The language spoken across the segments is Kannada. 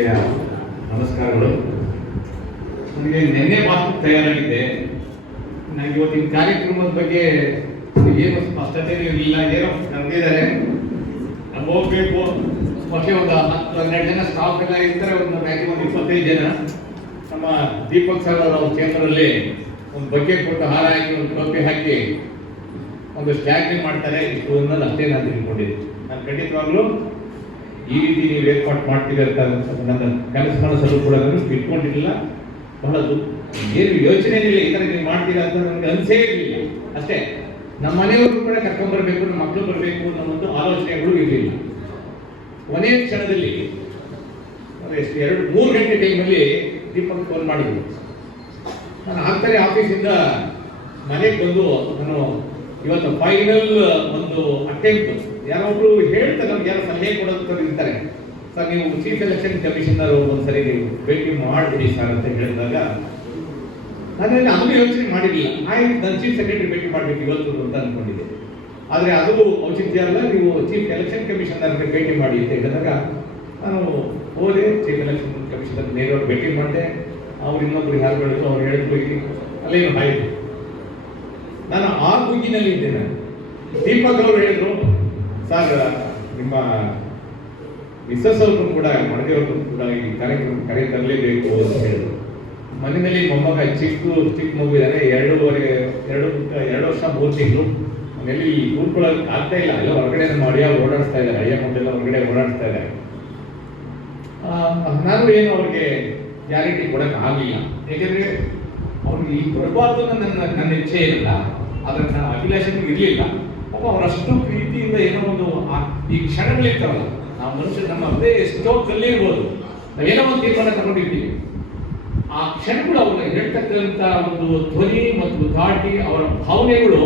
ಒಳ್ಳೆಯ ನಮಸ್ಕಾರಗಳು. ನನಗೆ ನಿನ್ನೆ ಮಾತು ತಯಾರಾಗಿದೆ. ನನಗೆ ಇವತ್ತಿನ ಕಾರ್ಯಕ್ರಮದ ಬಗ್ಗೆ ಏನು ಸ್ಪಷ್ಟತೆ ಇರಲಿಲ್ಲ. ಏನೋ ಕರೆದಿದ್ದಾರೆ, ನಾವು ಹೋಗ್ಬೇಕು. ಮತ್ತೆ ಒಂದು 10-12 ಜನ ಸ್ಟಾಫ್ ಎಲ್ಲ ಇರ್ತಾರೆ. ಒಂದು ಮ್ಯಾಕ್ಸಿಮಮ್ 25 ಜನ. ನಮ್ಮ ದೀಪಕ್ ಸರ್ ಅವ್ರ ಚೇಂಬರಲ್ಲಿ ಒಂದು ಬಗ್ಗೆ ಕೊಟ್ಟು ಹಾರ ಹಾಕಿ ಒಂದು ಟೋಪಿ ಹಾಕಿ ಒಂದು ಸ್ಟ್ಯಾಗ್ರಿಂಗ್ ಮಾಡ್ತಾರೆ. ಇಷ್ಟು ಅನ್ನೋದು ಅಷ್ಟೇ ನಾನು ತಿಳ್ಕೊಂಡಿದ್ದೀನಿ. ನಾನು ಖಂಡಿತವಾಗ್ಲೂ ಈ ರೀತಿ ನೀವು ಏರ್ಪಾಟ್ ಮಾಡ್ತೀವಿ ಅಂತ ನನ್ನ ಮನಸ್ಸಲ್ಲೂ ಕೂಡ ನಾನು ಇಟ್ಕೊಂಡಿರಲಿಲ್ಲ. ಬಹಳ ಏನು ಯೋಚನೆ ಇಲ್ಲ, ಈ ಥರ ನೀವು ಮಾಡ್ತೀರಾ ಅಂತ ನನಗೆ ಅನಿಸೇ ಇರಲಿಲ್ಲ. ಅಷ್ಟೇ, ನಮ್ಮ ಮನೆಯವರು ಕೂಡ ಕರ್ಕೊಂಡ್ಬರ್ಬೇಕು, ನಮ್ಮ ಮಕ್ಕಳು ಬರಬೇಕು ಅನ್ನೋ ಒಂದು ಆಲೋಚನೆಗಳು ಇರಲಿಲ್ಲ. ಕೊನೆಯ ಕ್ಷಣದಲ್ಲಿ ಎಷ್ಟು 2-3 ಗಂಟೆ ಟೈಮಲ್ಲಿ ದೀಪಕ್ ಫೋನ್ ಮಾಡಿದ್ರು. ನಾನು ಆಗ್ತಾರೆ ಆಫೀಸಿಂದ ಮನೆಗೆ ಬಂದು ನಾನು ಇವತ್ತು ಫೈನಲ್ ಒಂದು ಅಟೆಂಪ್ಟ್ ಯಾರೊಬ್ರು ಹೇಳ್ತಾರೆ, ನಮ್ಗೆ ಯಾರು ಸಲಹೆ ಕೊಡೋದು ಇರ್ತಾರೆ, ಸರ್ ನೀವು ಚೀಫ್ ಎಲೆಕ್ಷನ್ ಕಮಿಷನರ್ ಒಂದ್ಸರಿ ನೀವು ಭೇಟಿ ಮಾಡಿಬಿಡಿ ಸರ್ ಅಂತ ಹೇಳಿದಾಗ ನಾನು ಅದನ್ನು ಯೋಚನೆ ಮಾಡಿರಲಿಲ್ಲ. ಆಯ್ತು, ನಾನು ಚೀಫ್ ಸೆಕ್ರೆಟರಿ ಭೇಟಿ ಮಾಡಬೇಕು ಇವತ್ತು ಅಂತ ಅಂದ್ಕೊಂಡಿದ್ದೆ. ಆದರೆ ಅದು ಔಚಿತ್ಯ ಅಲ್ಲ, ನೀವು ಚೀಫ್ ಎಲೆಕ್ಷನ್ ಕಮಿಷನರ್ಗೆ ಭೇಟಿ ಮಾಡಿ ಅಂತ ಹೇಳಿದಾಗ ನಾನು ಹೋದೆ. ಚೀಫ್ ಎಲೆಕ್ಷನ್ ಕಮಿಷನರ್ ನೇರವಾಗಿ ಭೇಟಿ ಮಾಡಿದೆ. ಅವ್ರು ಇನ್ನೊಬ್ರು ಯಾರು ಹೇಳಿದ್ರು, ಅವ್ರು ಹೇಳಿದ್ರು ಅಲ್ಲೇನು ಆಯಿತು. ನಾನು ಆ ಗುಂಗಿನಲ್ಲಿ ಇದ್ದೇನೆ. ದೀಪಕ್ ಅವರು ಹೇಳಿದ್ರು, ಸರ್ ನಿಮ್ಮ ಮಿಸ್ಸಸ್ ಅವ್ರನ್ನು ಕೂಡ ಮಡದಿಯವ್ರನ್ನು ಕೂಡ ಈ ಕಾರ್ಯಕ್ರಮ ಕರೆ ತರಲೇಬೇಕು ಅಂತ ಹೇಳಿದ್ರು. ಮನೆಯಲ್ಲಿ ಮೊಮ್ಮಗ ಚಿಕ್ಕ ಮಗು ಇದ್ದಾರೆ, 2 ವರ್ಷ 3 ತಿಂಗಳು. ಮನೆಯಲ್ಲಿ ಕೂತ್ಕೊಳ್ಳೋಕೆ ಆಗ್ತಾ ಇಲ್ಲ. ಎಲ್ಲ ಹೊರಗಡೆ ನಮ್ಮ ಅಳಿಯ ಓಡಾಡಿಸ್ತಾ ಇದ್ದಾರೆ, ಅಳಿಯ ಮಕ್ಕಳೆಲ್ಲ ಹೊರಗಡೆ ಓಡಾಡಿಸ್ತಾ ಇದ್ದಾರೆ. ನಾನು ಏನು ಅವ್ರಿಗೆ ಗ್ಯಾರಂಟಿ ಕೊಡೋಕೆ ಆಗಲಿಲ್ಲ. ಏಕೆಂದರೆ ಅವ್ರಿಗೆ ಈ ಬರಬಾರ್ದು ನನ್ನ ಇಚ್ಛೆ ಇರಲಿಲ್ಲ, ಅದನ್ನ ಅಭಿಲಾಷೆನೂ ಇರಲಿಲ್ಲ. ಪಾಪ ಅವರಷ್ಟು ಪ್ರೀತಿಯಿಂದ ಏನೋ ಒಂದು ಈ ಕ್ಷಣಗಳಿರ್ತಾವಲ್ಲ, ನಾವು ಮನುಷ್ಯರು ನಮ್ಮ ಹೃದಯ ಎಷ್ಟೋ ಕಲ್ಲಿರ್ಬೋದು, ನಾವೇನೋ ಒಂದು ತೀರ್ಮಾನ ತಗೊಂಡಿರ್ತೀವಿ. ಆ ಕ್ಷಣಗಳು ಅವ್ರ ಹೇಳ್ತಕ್ಕಂಥ ಒಂದು ಧ್ವನಿ ಮತ್ತು ಧಾಟಿ, ಅವರ ಭಾವನೆಗಳು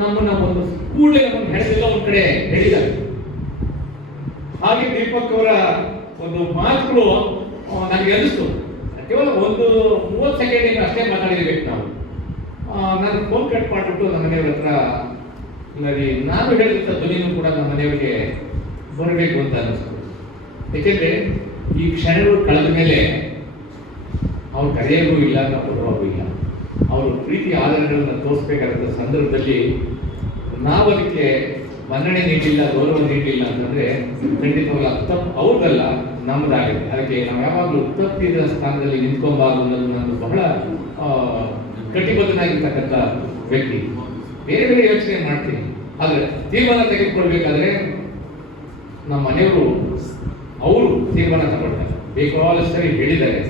ನಮ್ಮನ್ನ ಒಂದು ಕೂಡಲೇ ನಮ್ಮನ್ನು ಹೇಳಿದೆಲ್ಲ ಒಂದು ಕಡೆ ಹೇಳಿದ್ದಾರೆ. ಹಾಗೆ ದೀಪಕ್ ಅವರ ಒಂದು ಮಾತುಗಳು ನನಗೆ ಅನಿಸ್ತು. ಕೇವಲ ಒಂದು 30 ಸೆಕೆಂಡ್ ಅಷ್ಟೇ ಮಾತಾಡಿರ್ಬೇಕು ನಾವು. ನಾನು ಫೋನ್ ಕಟ್ ಮಾಡಿಬಿಟ್ಟು ನಮ್ಮ ಮನೆಯವ್ರ ಹತ್ರ ನಾನು ಹೇಳಿದಂಥ ಧ್ವನಿನೂ ಕೂಡ ನಮ್ಮ ಮನೆಯವರಿಗೆ ಬರಬೇಕು ಅಂತ ಅನ್ನಿಸ್ತು. ಏಕೆಂದರೆ ಈ ಕ್ಷಣಗಳು ಕಳೆದ ಮೇಲೆ ಅವ್ರು ಕರೆಯೋದು ಇಲ್ಲ, ನಾವು ಕೊಡೋದು ಇಲ್ಲ. ಅವರು ಪ್ರೀತಿ ಆಧಾರಗಳನ್ನು ತೋರಿಸ್ಬೇಕಾದ ಸಂದರ್ಭದಲ್ಲಿ ನಾವು ಅದಕ್ಕೆ ಮನ್ನಣೆ ನೀಡಿಲ್ಲ, ಗೌರವ ನೀಡಲಿಲ್ಲ ಅಂತಂದರೆ ಖಂಡಿತವಾಗಿ ತಪ್ಪು ಅವ್ರದಲ್ಲ, ನಮ್ಮದಾಗಿದೆ. ಅದಕ್ಕೆ ನಾವು ಯಾವಾಗಲೂ ತಪ್ಪಿದ ಸ್ಥಾನದಲ್ಲಿ ನಿಂತ್ಕೊಬಾರ್ದು ಅನ್ನೋದು ನಾನು ಬಹಳ ಕಟಿಬದ್ಧನಾಗಿರ್ತಕ್ಕಂಥ ವ್ಯಕ್ತಿ. ಬೇರೆ ಬೇರೆ ಯೋಚನೆ ಮಾಡ್ತೀನಿ, ಆದರೆ ತೀರ್ಮಾನ ತೆಗೆದುಕೊಳ್ಬೇಕಾದ್ರೆ ನಮ್ಮ ಮನೆಯವರು ಅವರು ತೀರ್ಮಾನ ತಗೊಳ್ತಾರೆ. ಬೇಕಾದಷ್ಟು ಹೇಳಿದ್ದಾರೆ.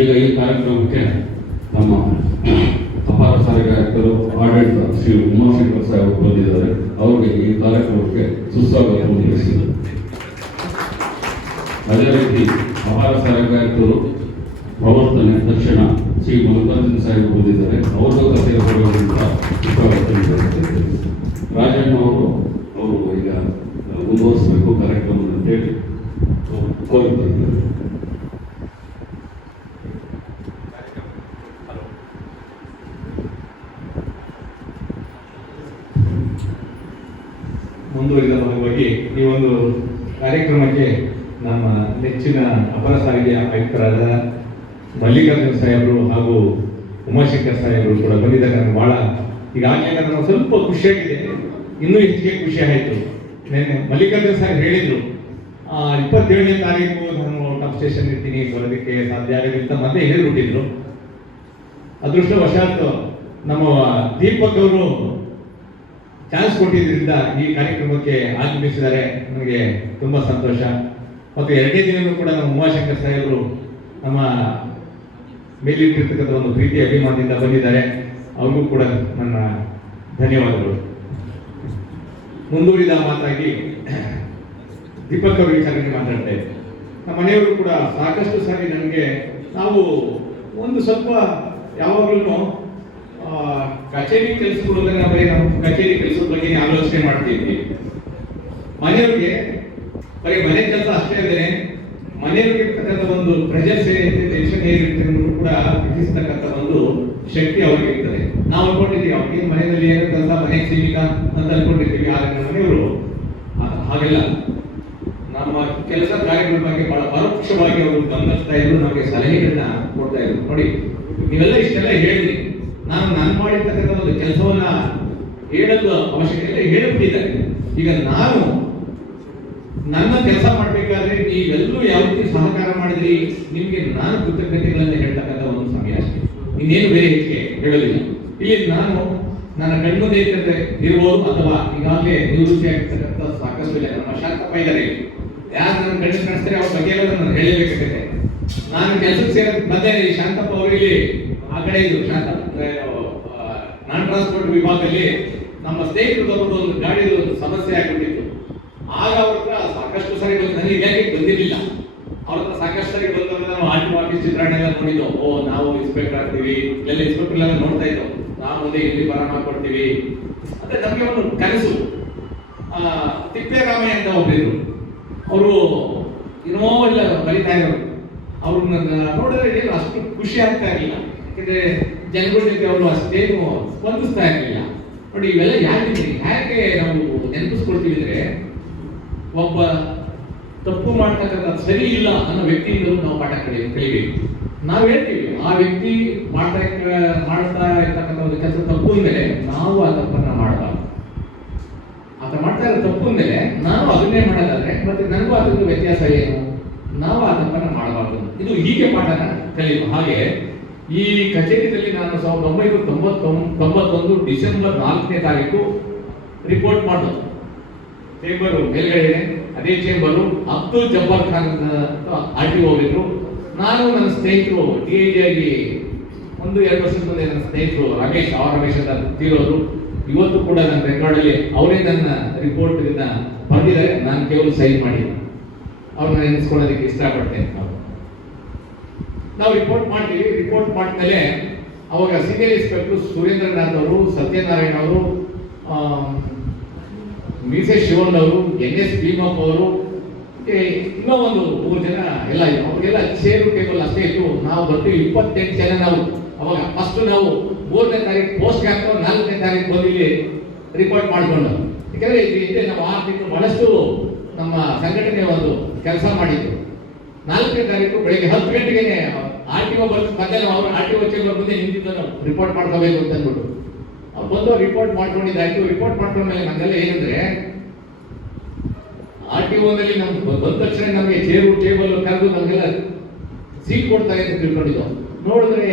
ಈಗ ಈ ಕಾರ್ಯಕ್ರಮಕ್ಕೆ ನಮ್ಮ ಅಪಾರ ಸಾರಿಗಾಯಕರು ಆಡಳಿತ ಶ್ರೀ ಉಮಾಶಂಕರ್ ಸಾಹೇಬ್ ಬಂದಿದ್ದಾರೆ. ಅವರಿಗೆ ಈ ಕಾರ್ಯಕ್ರಮಕ್ಕೆ ಸುಸ್ವಾಗತ ತಿಳಿಸಿದರು. ಅದೇ ರೀತಿ ಅಪಾರ ಸಾರಿಗಾಯಕರು ಪ್ರವರ್ತನೆ ತಕ್ಷಣ ಶ್ರೀ ಮಲ್ಲಿಕಾರ್ಜುನ ಸಾಹೇಬ್ ಬಂದಿದ್ದಾರೆ. ಅವ್ರಿಗೂ ಕಥೆಯ ಬರುವಂತ ರಾಜಣ್ಣ ಅವರು ಈಗ ಮುಂದುವರಿಸಬೇಕು ಕಾರ್ಯಕ್ರಮ ಅಂತ ಹೇಳಿ ಕೋರಿದ್ದಾರೆ. ಮುಂದುವರಿದ ಭಾಗವಾಗಿ ಈ ಒಂದು ಕಾರ್ಯಕ್ರಮಕ್ಕೆ ನಮ್ಮ ನೆಚ್ಚಿನ ಅಪರ ಸಾರಿಗೆ ಆಯುಕ್ತರಾದ ಮಲ್ಲಿಕಾರ್ಜುನ ಸಾಹೇಬರು ಹಾಗೂ ಉಮಾಶಂಕರ್ ಸಾಹೇಬರು ಕೂಡ ಬಂದಿದ್ದಾರೆ. ನನಗೆ ಬಹಳ ಈಗಾಗಲೇ ನನಗೆ ಸ್ವಲ್ಪ ಖುಷಿಯಾಗಿದೆ, ಇನ್ನೂ ಹೆಚ್ಚಿಗೆ ಖುಷಿ ಆಯಿತು. ನೆನ್ನೆ ಮಲ್ಲಿಕಾರ್ಜುನ ಸಾಹೇಬ್ ಹೇಳಿದ್ರು 27ನೇ ತಾರೀಕು ನಾನು ಟಾಪ್ ಸ್ಟೇಷನ್ ಇರ್ತೀನಿ, ಬರೋದಕ್ಕೆ ಸಾಧ್ಯ ಆಗೋದಿಲ್ಲ ಮತ್ತೆ ಹೇಳಿಬಿಟ್ಟಿದ್ರು. ಅದೃಷ್ಟವಶಾತ್ ನಮ್ಮ ದೀಪಕ್ ಅವರು ಚಾನ್ಸ್ ಕೊಟ್ಟಿದ್ದರಿಂದ ಈ ಕಾರ್ಯಕ್ರಮಕ್ಕೆ ಆಗಮಿಸಿದ್ದಾರೆ. ನನಗೆ ತುಂಬ ಸಂತೋಷ. ಮತ್ತು 2ನೇ ದಿನವೂ ಕೂಡ ನಮ್ಮ ಉಮಾಶಂಕರ್ ಸಾಹೇಬರು ನಮ್ಮ ಮೇಲಿಟ್ಟಿರ್ತಕ್ಕಂಥ ಒಂದು ಪ್ರೀತಿ ಅಭಿಮಾನದಿಂದ ಬಂದಿದ್ದಾರೆ. ಅವ್ರಿಗೂ ಕೂಡ ನನ್ನ ಧನ್ಯವಾದಗಳು. ಮುಂದುವರಿದ ಮಾತಾಗಿ ದೀಪಕ್ ಅವ್ರ ವಿಚಾರಕ್ಕೆ ಮಾತಾಡ್ತಾ ಇದ್ದೆ. ನಮ್ಮ ಮನೆಯವರು ಕೂಡ ಸಾಕಷ್ಟು ಸಾರಿ ನನಗೆ ನಾವು ಒಂದು ಸ್ವಲ್ಪ ಯಾವಾಗಲೂ ಕಚೇರಿ ಕೆಲಸಗಳು ನಾವು ಕಚೇರಿ ಕೆಲಸದ ಬಗ್ಗೆ ಆಲೋಚನೆ ಮಾಡ್ತಿದ್ವಿ. ಮನೆಯವ್ರಿಗೆ ಬರೀ ಮನೆ ಕೆಲಸ ಅಷ್ಟೇ ಅಲ್ಲದೆ ಮನೆಯವ್ರಿಗೆ ಇರ್ತಕ್ಕಂಥ ಒಂದು ಪ್ರೆಜರ್ಸ್ ಏನಿರುತ್ತೆ, ಟೆನ್ಷನ್ ಏನಿರುತ್ತೆ ಅನ್ನೋದು ಕೂಡ ಬಿಡಿಸ್ತಕ್ಕಂಥ ಒಂದು ಶಕ್ತಿ ಅವ್ರಿಗೆ ಇರ್ತದೆ. ನಾವು ಅನ್ಕೊಂಡಿದ್ದೀವಿ ಅವ್ರಿಗೆ ಮನೆಯಲ್ಲಿ ಏನೋ ಕೆಲಸ ಮನೆಗೆ ಸೀಮಿತ ಅಂತ ಅನ್ಕೊಂಡಿರ್ತೀವಿ. ಆದ್ರೆ ನಮ್ಮ ಮನೆಯವರು ಹಾಗೆಲ್ಲ ನಮ್ಮ ಕೆಲಸ ಕಾರ್ಯಗಳ ಬಗ್ಗೆ ಬಹಳ ಪರೋಕ್ಷವಾಗಿ ಅವರು ಗಮನಿಸ್ತಾ ಇದ್ರು, ನಮಗೆ ಸಲಹೆಗಳನ್ನ ಕೊಡ್ತಾ ಇದ್ರು. ನೋಡಿ, ನೀವೆಲ್ಲ ಇಷ್ಟೆಲ್ಲ ಹೇಳಿದ್ರಿ, ನಾನು ಮಾಡಿರ್ತಕ್ಕಂಥ ಒಂದು ಕೆಲಸವನ್ನ ಹೇಳಲು ಅವಶ್ಯಕತೆ ಹೇಳಿಬಿಟ್ಟಿದ್ದಾರೆ. ಈಗ ನಾನು ನನ್ನ ಕೆಲಸ ಮಾಡ್ಬೇಕಾದ್ರೆ ನೀವೆಲ್ಲರೂ ಯಾವ ರೀತಿ ಸಹಕಾರ ಮಾಡಿದ್ರಿ, ನಿಮ್ಗೆ ನಾನು ಕೃತಜ್ಞತೆಗಳನ್ನ ಹೇಳ್ತಕ್ಕಂಥ ಒಂದು ಸಮಯ ಅಷ್ಟೇ, ಇನ್ನೇನು ಬೇರೆ ಹೆಚ್ಚಿಗೆ ಹೇಳೋದಿಲ್ಲ. ಇಲ್ಲಿ ನಾನು ನನ್ನ ಕಣ್ಮುಂದೆ ಇರ್ಬೋದು ಅಥವಾ ಈಗಾಗಲೇ ನಿವೃತ್ತಿ ಆಗಿರ್ತಕ್ಕಂಥ ಸಾಕಷ್ಟು ಜನ ನಮ್ಮ ಶಾಂತಪ್ಪ ಇದ್ದಾರೆ. ಯಾರು ನನ್ನ ಕಣ್ಣು ಕಾಣಿಸ್ತಾರೆ ಅವ್ರ ಬಗ್ಗೆ ಎಲ್ಲ ನಾನು ಹೇಳಬೇಕಾಗುತ್ತೆ. ನಾನು ಕೆಲಸಕ್ಕೆ ಸೇರೋದಕ್ಕೆ ಬಂದೆ, ಶಾಂತಪ್ಪ ಅವರು ಇಲ್ಲಿ ಆ ಕಡೆ ಇದ್ರು. ಶಾಂತಪ್ಪ ನಾನ್ ಟ್ರಾನ್ಸ್ಪೋರ್ಟ್ ವಿಭಾಗದಲ್ಲಿ ನಮ್ಮ ಸ್ನೇಹಿತರು ಒಂದು ಗಾಡಿದು ಒಂದು ಸಮಸ್ಯೆ ಆಗಿಬಿಟ್ಟಿತ್ತು. ಆಗ ಅವ್ರ ಹತ್ರ ಸಾಕಷ್ಟು ಸಾರಿ ಬಂದು ನನಗೆ ಯಾಕೆ ಬಂದಿರಲಿಲ್ಲ. ಅವ್ರ ಹತ್ರ ಸಾಕಷ್ಟು ಸಾರಿ ಬಂದಾಗ ನಾವು ಆರ್ಟಿ ಆಫೀಸ್ ಚಿತ್ರಣ ಎಲ್ಲ ನೋಡಿದ್ದು. ನಾವು ಇನ್ಸ್ಪೆಕ್ಟರ್ ಆಗ್ತೀವಿ, ಎಲ್ಲ ಇನ್ಸ್ಪೆಕ್ಟರ್ ಎಲ್ಲ ನೋಡ್ತಾ ಇದ್ದೋ, ನಾವು ಮುಂದೆ ಇಲ್ಲಿ ಬರ ಕೊಡ್ತೀವಿ ಅಂತ ನಮಗೆ ಒಂದು ಕನಸು. ತಿಪ್ಪೇರಾಮಯ್ಯ ಅಂತ ಒಬ್ಬರಿದ್ರು, ಅವರು ಏನೋ ಇಲ್ಲ ಬಲಿತಾ ಇರೋರು. ಅವ್ರನ್ನ ನೋಡಿದ್ರೆ ಏನು ಅಷ್ಟು ಖುಷಿ ಆಗ್ತಾ ಇರಲಿಲ್ಲ, ಯಾಕಂದ್ರೆ ಜನಗಳ ಜೊತೆ ಅವರು ಅಷ್ಟೇನು ಸ್ಪಂದಿಸ್ತಾ ಇರಲಿಲ್ಲ. ನೋಡಿ, ಇವೆಲ್ಲ ಯಾಕೆ ನಾವು ನೆನಪಿಸ್ಕೊಳ್ತೀವಿ ಅಂದ್ರೆ, ಒಬ್ಬ ತಪ್ಪು ಮಾಡ್ತಕ್ಕಂಥ ಸರಿ ಇಲ್ಲ ಅನ್ನೋ ವ್ಯಕ್ತಿಯಿಂದ ನಾವು ಪಾಠ ಕಲಿಬೇಕು. ನಾವು ಹೇಳ್ತೀವಿ ಆ ವ್ಯಕ್ತಿ ಮಾಡ್ತಾ ಇರ್ತಕ್ಕಂಥ ಒಂದು ಕೆಲಸ ತಪ್ಪು ಮೇಲೆ ನಾವು ಆ ತಪ್ಪನ್ನ ಮಾಡಬಾರ್ದು. ಆತ ಮಾಡ್ತಾ ಇರೋ ತಪ್ಪು ಮೇಲೆ ನಾನು ಅದನ್ನೇ ಮಾಡೋದಾದ್ರೆ ಮತ್ತೆ ನನಗೂ ಅದೊಂದು ವ್ಯತ್ಯಾಸ ಏನು, ನಾವು ಆ ತಪ್ಪನ್ನ ಮಾಡಬಾರ್ದು. ಇದು ಹೀಗೆ ಪಾಠನ ಕಲಿಯುವ ಹಾಗೆ ಈ ಕಚೇರಿಯಲ್ಲಿ ನಾನು 1991 ಡಿಸೆಂಬರ್ 4ನೇ ತಾರೀಕು ರಿಪೋರ್ಟ್ ಮಾಡೋದು. ಚೇಂಬರು ಮೇಲ್ಗಡೆ ಇದೆ, ಅದೇ ಚೇಂಬರು ಅಬ್ದುಲ್ ಜಬ್ಬಾರ್ ಖಾನ್ RTO ಹೋಗಿದ್ರು. ನಾನು ನನ್ನ ಸ್ನೇಹಿತರು DIG ಆಗಿ 1-2 ವರ್ಷದ ಮುಂದೆ ನನ್ನ ಸ್ನೇಹಿತರು ರಮೇಶ್ ಅಂತ ತೀರೋರು. ಇವತ್ತು ಕೂಡ ನನ್ನ ರೆಕಾರ್ಡಲ್ಲಿ ಅವರೇ ನನ್ನ ರಿಪೋರ್ಟ್ ಬರೆದಿದ್ದಾರೆ, ನಾನು ಕೇವಲ ಸೈನ್ ಮಾಡಿ ಅವ್ರನ್ನ ನೆನೆಸ್ಕೊಳ್ಳೋದಕ್ಕೆ ಇಷ್ಟಪಡ್ತೇನೆ. ನಾವು ರಿಪೋರ್ಟ್ ಮಾಡ್ತೀವಿ. ರಿಪೋರ್ಟ್ ಮಾಡಿದ್ಮೇಲೆ ಅವಾಗ ಸೀನಿಯರ್ ಇನ್ಸ್ಪೆಕ್ಟರ್ ಸುರೇಂದ್ರನಾಥ್ ಅವರು, ಸತ್ಯನಾರಾಯಣ ಅವರು, ಮೀಸೆ ಶಿವನ್ ಅವರು, NS ಭೀಮಪ್ಪ ಅವರು, ಇನ್ನೂ ಒಂದು 3 ಜನ ಎಲ್ಲ ಇದ್ರು. ಅವ್ರಿಗೆಲ್ಲ ಚೇರು ಟೇಬಲ್ ಅಷ್ಟೇ ಇತ್ತು. ನಾವು ಬರ್ತೀವಿ 28 ಜನ. ನಾವು ಅವಾಗ ಫಸ್ಟ್ ನಾವು 3ನೇ ತಾರೀಕು ಪೋಸ್ಟ್ ಹಾಕೋ 4ನೇ ತಾರೀಕು ಬಂದು ಇಲ್ಲಿ ರಿಪೋರ್ಟ್ ಮಾಡಿಕೊಂಡು, ಯಾಕಂದ್ರೆ ಹಿಂದೆ ನಾವು 6 ತಿಂಗಳು ಬಹಳಷ್ಟು ನಮ್ಮ ಸಂಘಟನೆ ಒಂದು ಕೆಲಸ ಮಾಡಿದ್ದು. 4ನೇ ತಾರೀಕು ಬೆಳಿಗ್ಗೆ 10 ಗಂಟೆಗೆ RTO ಬಂದು ಮಧ್ಯಾಹ್ನ ಅವರು RTO ಚೇಂಬರ್ ಮುಂದೆ ನಿಂತಿದ್ದು ನಾವು ರಿಪೋರ್ಟ್ ಮಾಡ್ಕೋಬೇಕು ಅಂತ ಅಂದ್ಬಿಟ್ಟು ಅವ್ರು ಬಂದು ರಿಪೋರ್ಟ್ ಮಾಡ್ಕೊಂಡಿದ್ದಾಯ್ತು. ರಿಪೋರ್ಟ್ ಮಾಡ್ಕೊಂಡ್ಮೇಲೆ ನಮ್ಗೆಲ್ಲ ಏನಂದ್ರೆ, RTOನಲ್ಲಿ ನಮ್ಗೆ ಬಂದ ತಕ್ಷಣ ನಮಗೆ ಚೇರು ಟೇಬಲ್ ಕರೆದು ನಮಗೆಲ್ಲ ಸೀಟ್ ಕೊಡ್ತಾರೆ ಅಂತ ತಿಳ್ಕೊಂಡಿದ್ದು. ನೋಡಿದ್ರೆ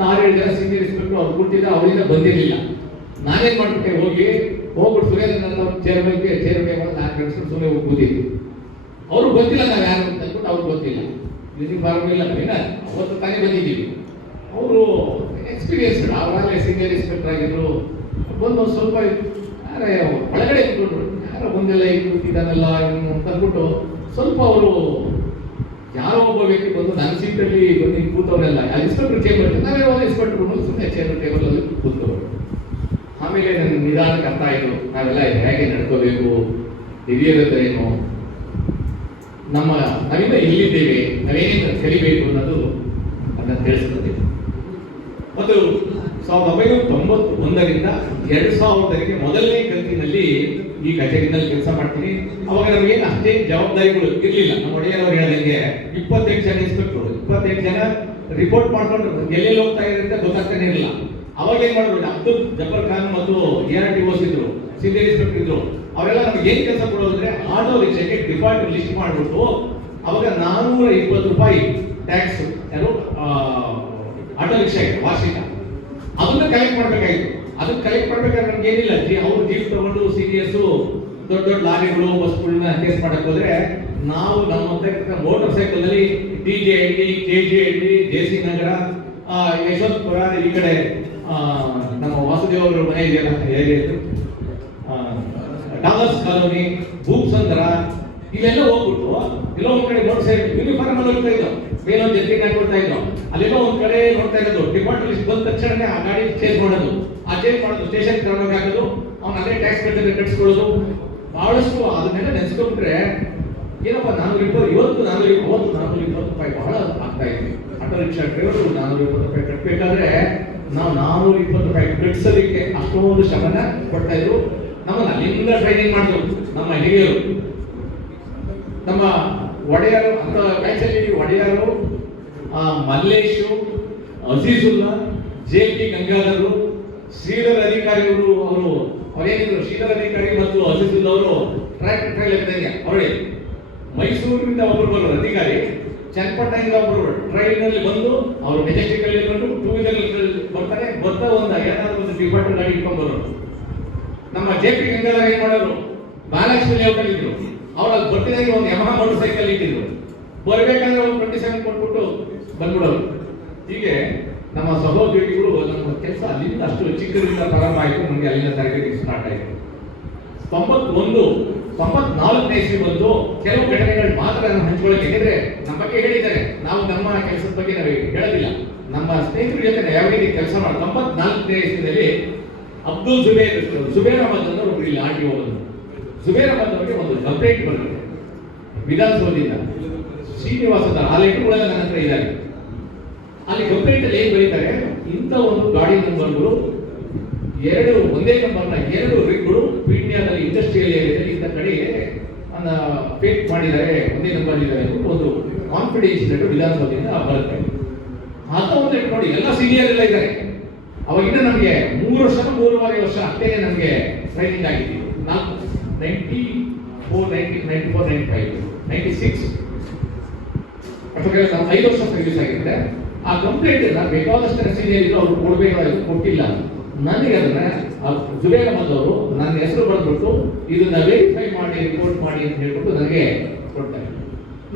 6-7 ಜನ ಸೀನಿಯರ್ ಇನ್ಸ್ಪೆಕ್ಟರ್ ಅವ್ರು ಕೂತಿದ್ದ, ಅವರಿಂದ ಬಂದಿರಲಿಲ್ಲ. ನಾನೇನ್ ಮಾಡ್ಬಿಟ್ಟೆ, ಹೋಗ್ಬಿಟ್ಟು ಸುರೇಂದ್ರನಾಥ್ ಅವ್ರ ಚೇರು ಟೇಬಲ್ 4 ಗಂಟೆ ಸುಮ್ಮನೆ ಹೋಗಿ ಕೂತಿದ್ವಿ. ಅವರು ಗೊತ್ತಿಲ್ಲ ನಾವು ಯಾರು ಅಂತ ಅಂದ್ಬಿಟ್ಟು ಅವ್ರಿಗೆ ಗೊತ್ತಿಲ್ಲ, ಯೂನಿಫಾರ್ಮ್ ಇಲ್ಲ, ಅವತ್ತು ತಾನೇ ಬಂದಿದ್ದೀವಿ. ಅವರು ಎಕ್ಸ್ಪೀರಿಯನ್ಸ್ಡ್, ಅವರಾಗಲೇ ಸೀನಿಯರ್ ಇನ್ಸ್ಪೆಕ್ಟರ್ ಆಗಿದ್ರು. ಬಂದು ಒಂದು ಸ್ವಲ್ಪ ಒಳಗಡೆ ಇಟ್ಕೊಂಡ್ರು, ಯಾರೋ ಮುಂದೆಲ್ಲ ಕೂತಿದ್ದಾನಲ್ಲ ಅಂತ ಅಂದ್ಬಿಟ್ಟು ಸ್ವಲ್ಪ ಅವರು ಯಾರೋ ಒಬ್ಬ ವ್ಯಕ್ತಿ ಬಂದು ನನ್ನ ಸೀಟಲ್ಲಿ ಬಂದು ಕೂತವರೆಲ್ಲ ಇನ್ಸ್ಪೆಕ್ಟರ್ ಚೇಂಬರ್, ನಾವೇ ಒಂದು ಇನ್ಸ್ಪೆಕ್ಟರ್ ಸುಮ್ಮನೆ ಚೇಂಬರ್ ಟೇಬಲ್ ಅಲ್ಲಿ ಕೂತವರು. ಆಮೇಲೆ ನನ್ನ ನಿಧಾನಕ್ಕೆ ಅರ್ಥ ಆಯಿತು, ನಾವೆಲ್ಲ ಹೇಗೆ ನಡ್ಕೋಬೇಕು, ಹಿರಿಯರಂದ್ರೆ ಏನು, ನಾವಿಂದ ಎಲ್ಲಿದ್ದೇವೆ, ನಾವೇನೇನು ಕಲಿಬೇಕು ಅನ್ನೋದು ಅದನ್ನು ತಿಳಿಸುತ್ತದೆ. ಮತ್ತು 1991ರಿಂದ 2000 ಮೊದಲನೇ ಕಂತಿನಲ್ಲಿ ಈ ಕಚೇರಿನಲ್ಲಿ ಕೆಲಸ ಮಾಡ್ತೀನಿ. ಅವಾಗ ನಮಗೇನು ಅಷ್ಟೇ ಜವಾಬ್ದಾರಿಗಳು ಇರಲಿಲ್ಲ. ನಮ್ಮ ಒಡೆಯರವ್ರು ಹೇಳಿದಂಗೆ 28 ಜನ ಇನ್ಸ್ಪೆಕ್ಟರ್, 28 ಜನ ರಿಪೋರ್ಟ್ ಮಾಡ್ಕೊಂಡು ಎಲ್ಲೆಲ್ಲಿ ಹೋಗ್ತಾ ಇದೆ ಅಂತ ಗೊತ್ತಾಗ್ತಾನೆ ಇರಲಿಲ್ಲ. ಅವಾಗ ಏನ್ ಮಾಡ್ಬೋದು, ಅಬ್ದುಲ್ ಜಬ್ಬಾರ್ ಖಾನ್ ಮತ್ತು ARTOs ಇದ್ರು, ಸೀನಿಯರ್ ಇನ್ಸ್ಪೆಕ್ಟರ್ ಇದ್ರು. ಅವರೆಲ್ಲ ನಮ್ಗೆ ಏನ್ ಕೆಲಸ ಕೊಡೋದಂದ್ರೆ, ಆಟೋ ರಿಕ್ಷಾಗೆ ಡಿಪಾರ್ಟ್ಮೆಂಟ್ ಲಿಸ್ಟ್ ಮಾಡ್ಬಿಟ್ಟು ಅವಾಗ 420 ರೂಪಾಯಿ ಟ್ಯಾಕ್ಸ್ ಯಾರು ಆಟೋ ರಿಕ್ಷಾಗೆ ವಾರ್ಷಿಕ ಅದನ್ನ ಕಲೆಕ್ಟ್ ಮಾಡ್ಬೇಕಾಗಿತ್ತು. ಅದನ್ನ ಕಲೆಕ್ಟ್ ಮಾಡ್ಬೇಕಾದ್ರೆ ನಮ್ಗೆ ಏನಿಲ್ಲ, ಅವ್ರು ಜೀಪ್ ತಗೊಂಡು ಸೀನಿಯರ್ಸು ದೊಡ್ಡ ದೊಡ್ಡ ಲಾರಿಗಳು ಬಸ್ಗಳನ್ನ ಕೇಸ್ ಮಾಡಕ್ ಹೋದ್ರೆ, ನಾವು ನಮ್ಮ ಮೋಟರ್ ಸೈಕಲ್ ನಲ್ಲಿ TJHD, KJHD, JC ನಗರ, ಯಶವಂತಪುರ, ಈ ಕಡೆ ನಮ್ಮ ವಾಸುದೇವ್ ಅವರ ಮನೆ ಇದೆಯಲ್ಲ, ಹೇಗೆ ಡಾಲರ್ಸ್ ಕಾಲೋನಿ, ಭೂಪ್ಸಂದ್ರ, ಇಲ್ಲೆಲ್ಲ ಹೋಗ್ಬಿಟ್ಟು ಎಲ್ಲೋ ಒಂದ್ ಕಡೆ ನೋಡ್ತಾ ಇದ್ರು, ಯೂನಿಫಾರ್ಮ್ ಅಲ್ಲಿ ಹೋಗ್ತಾ ಇದ್ದೋ, ಮೇಲೊಂದು ಜರ್ಕಿನ್ ಹಾಕೊಳ್ತಾ ಇದ್ದೋ, ಅಲ್ಲೆಲ್ಲೋ ಒಂದ್ ಕಡೆ ನೋಡ್ತಾ ಇರೋದು, ಡಿಪಾರ್ಟ್ಮೆಂಟ್ ಲಿಸ್ಟ್ ಬಂದ ತಕ್ಷಣ ಆ ಗಾಡಿ ಚೇಂಜ್ ಮಾಡೋದು, ಆ ಚೇಂಜ್ ಮಾಡೋದು, ಸ್ಟೇಷನ್ ತಗೊಂಡೋಗಿ ಹಾಕೋದು, ಅವ್ನ ಅದೇ ಟ್ಯಾಕ್ಸ್ ಕಟ್ಟಿಸ್ಕೊಳ್ಳೋದು, ಬಹಳಷ್ಟು ಅದನ್ನೆಲ್ಲ ನೆನೆಸ್ಕೊಂಡ್ರೆ ಏನಪ್ಪ 420 ಇವತ್ತು 420 ರೂಪಾಯಿ ಬಹಳ ಆಗ್ತಾ ಇದೆ. ಆಟೋ ರಿಕ್ಷಾ ಡ್ರೈವರು 420 ರೂಪಾಯಿ ಕಟ್ಟಬೇಕಾದ್ರೆ ನಾವು 420 ರೂಪಾಯಿ ಕಟ್ಟಿಸೋದಕ್ಕೆ ಅಷ್ಟೊಂದು ಶ್ರಮನ ಕೊಡ್ತಾ ಇದ್ರು. ನಮ್ಮನ್ನ ಅಲ್ಲಿಂದ ಟ್ರೈನಿಂಗ್ ಮಾಡಿದ್ರು ನಮ್ಮ ಹಿರಿಯರು, ನಮ್ಮ ಒಡೆಯರು ಅಂತ ಬ್ಯಾಚಲ್ಲಿ ಒಡೆಯರು, ಮಲ್ಲೇಶು, ಅಜೀಜುಲ್ಲಾ, JP ಗಂಗಾಧರು, ಶ್ರೀಧರ್ ಅಧಿಕಾರಿ ಅವರು ಅವರೇನಿದ್ರು, ಶ್ರೀಧರ್ ಅಧಿಕಾರಿ ಮತ್ತು ಅಜೀಜುಲ್ಲಾ ಅವರು ಟ್ರ್ಯಾಕ್ಟರ್ ಟ್ರೈಲರ್ ಇದ್ದಂಗೆ ಅವರೇ. ಮೈಸೂರಿನಿಂದ ಒಬ್ಬರು ಬರೋರು ಅಧಿಕಾರಿ, ಚನ್ನಪಟ್ಟಣದಿಂದ ಒಬ್ಬರು ಟ್ರೈನ್ ನಲ್ಲಿ ಬಂದು ಅವರು ಮೆಜೆಸ್ಟಿಕ್ ಅಲ್ಲಿ ಬಂದು ಟೂ ವೀಲರ್ ಬರ್ತಾರೆ, ಬರ್ತಾ ಏನಾದ್ರು ಒಂದು ಡಿಪಾರ್ಟ್ಮೆಂಟ್ ಗಾಡಿ ಇಟ್ಕೊಂಡು ಬರೋರು. ನಮ್ಮ JP ಗಂಗಾಧರ ಏನ್ ಮಾಡೋರು, ಮಹಾಲಕ್ಷ್ಮಿ ಲೇಔಟ್ ಇದ್ರು, ಅವ್ರ ಬರ್ತಿದಾಗೆ ಒಂದು ಯಮಹಾ ಮೋಟರ್ ಸೈಕಲ್ ಇಟ್ಟಿದ್ರು, ಬರ್ಬೇಕಂದ್ರೆ ಒಂದು 27 ಕೊಟ್ಬಿಟ್ಟು ಬಂದ್ಬಿಡೋರು. ಹೀಗೆ ನಮ್ಮ ಸಹೋದ್ಯೋಗಿಗಳು ನಮ್ಮ ಕೆಲಸ ಅಲ್ಲಿಂದ ಅಷ್ಟು ಚಿಕ್ಕದಿಂದ ಪ್ರಾರಂಭ ಆಯಿತು. ನಮಗೆ ಅಲ್ಲಿಂದ ತರಬೇತಿ ಸ್ಟಾರ್ಟ್ ಆಯಿತು. 94ನೇ ಇಸ್ವಿ ಬಂದು ಕೆಲವು ಘಟನೆಗಳು ಮಾತ್ರ ನಾನು ಹಂಚ್ಕೊಳ್ಳೋಕೆ, ಯಾಕಂದ್ರೆ ನಮ್ಮ ಬಗ್ಗೆ ಹೇಳಿದ್ದಾರೆ, ನಾವು ನಮ್ಮ ಕೆಲಸದ ಬಗ್ಗೆ ನಾವು ಹೇಳೋದಿಲ್ಲ. ನಮ್ಮ ಸ್ನೇಹಿತರ ಜೊತೆ ಯಾವ ರೀತಿ ಕೆಲಸ ಮಾಡಿ 94ನೇ ಇಸ್ವಿನಲ್ಲಿ ಅಬ್ದುಲ್ ಜುಬೇರ್ ಅಹಮದ್ ಅನ್ನೋರು ಒಬ್ರು ಇಲ್ಲಿ RTO ಬಂದ್ರು. ಜುಬೇರ್ ಅಹಮದ್ ಅವರಿಗೆ ಒಂದು ಕಂಪ್ಲೇಂಟ್ ಬಂದಿದೆ ವಿಧಾನಸೌಧದಿಂದ. ಶ್ರೀನಿವಾಸದ ಆ ಲೆಟರ್ಗಳೆಲ್ಲ ನನ್ನ ಹತ್ರ ಇದ್ದಾರೆ. ಅಲ್ಲಿ ಕಂಪ್ಲೇಂಟ್ ಅಲ್ಲಿ ಏನ್ ಬರೀತಾರೆ, ಇಂಥ ಒಂದು ಗಾಡಿ ನಂಬರ್ಗಳು ಒಂದೇ ನಂಬರ್ನ 2 ರಿಗ್ಗಳು ಪೀಣ್ಯದಲ್ಲಿ ಇಂಡಸ್ಟ್ರಿಯಲ್ ಏರಿಯಾದಲ್ಲಿ ಇಂಥ ಕಡೆ ಫೇಕ್ ಮಾಡಿದ್ದಾರೆ, ಒಂದೇ ನಂಬರ್ ಇದ್ದಾರೆ ಒಂದು ಕಾನ್ಫಿಡೆನ್ಸ್ ಲೆಟರ್ ವಿಧಾನಸೌಧದಿಂದ ಬರುತ್ತೆ. ಅಂತ ಒಂದು ಲೆಟರ್ ನೋಡಿ, ಎಲ್ಲ ಸೀನಿಯರ್ ಎಲ್ಲ ಇದ್ದಾರೆ. ಅವಾಗಿಂದ ನಮಗೆ 3 ವರ್ಷ 3.5 ವರ್ಷ ಅಷ್ಟೇ ನಮಗೆ ಟ್ರೈನಿಂಗ್ ಆಗಿದ್ದೀವಿ. 94, 95, 96 ಅಥವಾ ನಾವು 5 ವರ್ಷ ಸರ್ವಿಸ್ ಆಗಿರುತ್ತೆ. ಆ ಕಂಪ್ಲೇಂಟ್ ಬೇಕಾದಷ್ಟು ಸೀನಿಯರ್ ಇದ್ರು, ಅವ್ರು ಕೊಡಬೇಕಾದ್ರು ಕೊಟ್ಟಿಲ್ಲ. ನನಗೆ ಅದನ್ನ ಜುಬೇರ್ ಅಹಮದ್ ಅವರು ನನ್ನ ಹೆಸರು ಬರೆದ್ಬಿಟ್ಟು ಇದನ್ನ ವೆರಿಫೈ ಮಾಡಿ ರಿಪೋರ್ಟ್ ಮಾಡಿ ಅಂತ ಹೇಳ್ಬಿಟ್ಟು ನನಗೆ ಕೊಡ್ತಾರೆ.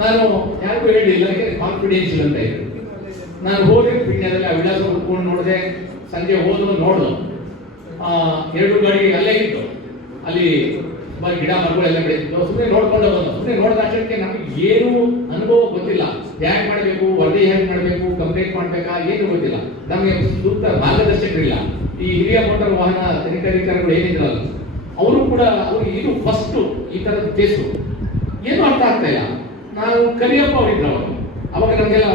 ನಾನು ಯಾರಿಗೂ ಹೇಳಿಲ್ಲ, ಕಾನ್ಫಿಡೆನ್ಷಿಯಲ್ ಅಂತ ಇದೆ. ನಾನು ಹೋಗಿ ಪಿಣ್ಯದಲ್ಲಿ ಆ ವಿಳಾಸ ಹುಡ್ಕೊಂಡು ನೋಡಿದೆ. ಸಂಜೆ ಹೋದ್ರು ನೋಡ್ದು 2 ಗಾಡಿ ಅಲ್ಲೇ ಇತ್ತು. ಅಲ್ಲಿ ಗಿಡ ಮರಗಳೆಲ್ಲ ಬೆಳೆದಿತ್ತು. ಸುಮ್ಮನೆ ನೋಡ್ಕೊಂಡು ಬಂದು ಸುಮ್ಮನೆ ನೋಡಿದ ಅಷ್ಟಕ್ಕೆ ನಮಗೆ ಏನು ಅನುಭವ ಗೊತ್ತಿಲ್ಲ. ಹ್ಯಾಂಗ್ ಮಾಡಬೇಕು, ವರದಿ ಹ್ಯಾಂಗ್ ಮಾಡಬೇಕು, ಕಂಪ್ಲೇಂಟ್ ಮಾಡ್ಬೇಕಾ, ಏನು ಗೊತ್ತಿಲ್ಲ. ನಮಗೆ ಸೂಕ್ತ ಮಾರ್ಗದರ್ಶಕರಿಲ್ಲ. ಈ ಹಿರಿಯ ಮೋಟಾರ್ ವಾಹನ ತನಿಖಾಧಿಕಾರಿಗಳು ಏನಿದ್ರಲ್ಲ, ಅವರು ಕೂಡ ಇದು ಫಸ್ಟ್ ಈ ತರದ ಕೇಸು ಏನು ಅರ್ಥ ಆಗ್ತಾ ಇಲ್ಲ. ನಾವು ಕರಿಯಪ್ಪ ಅವರಿದ್ರು ಅವಾಗ ನಮಗೆಲ್ಲ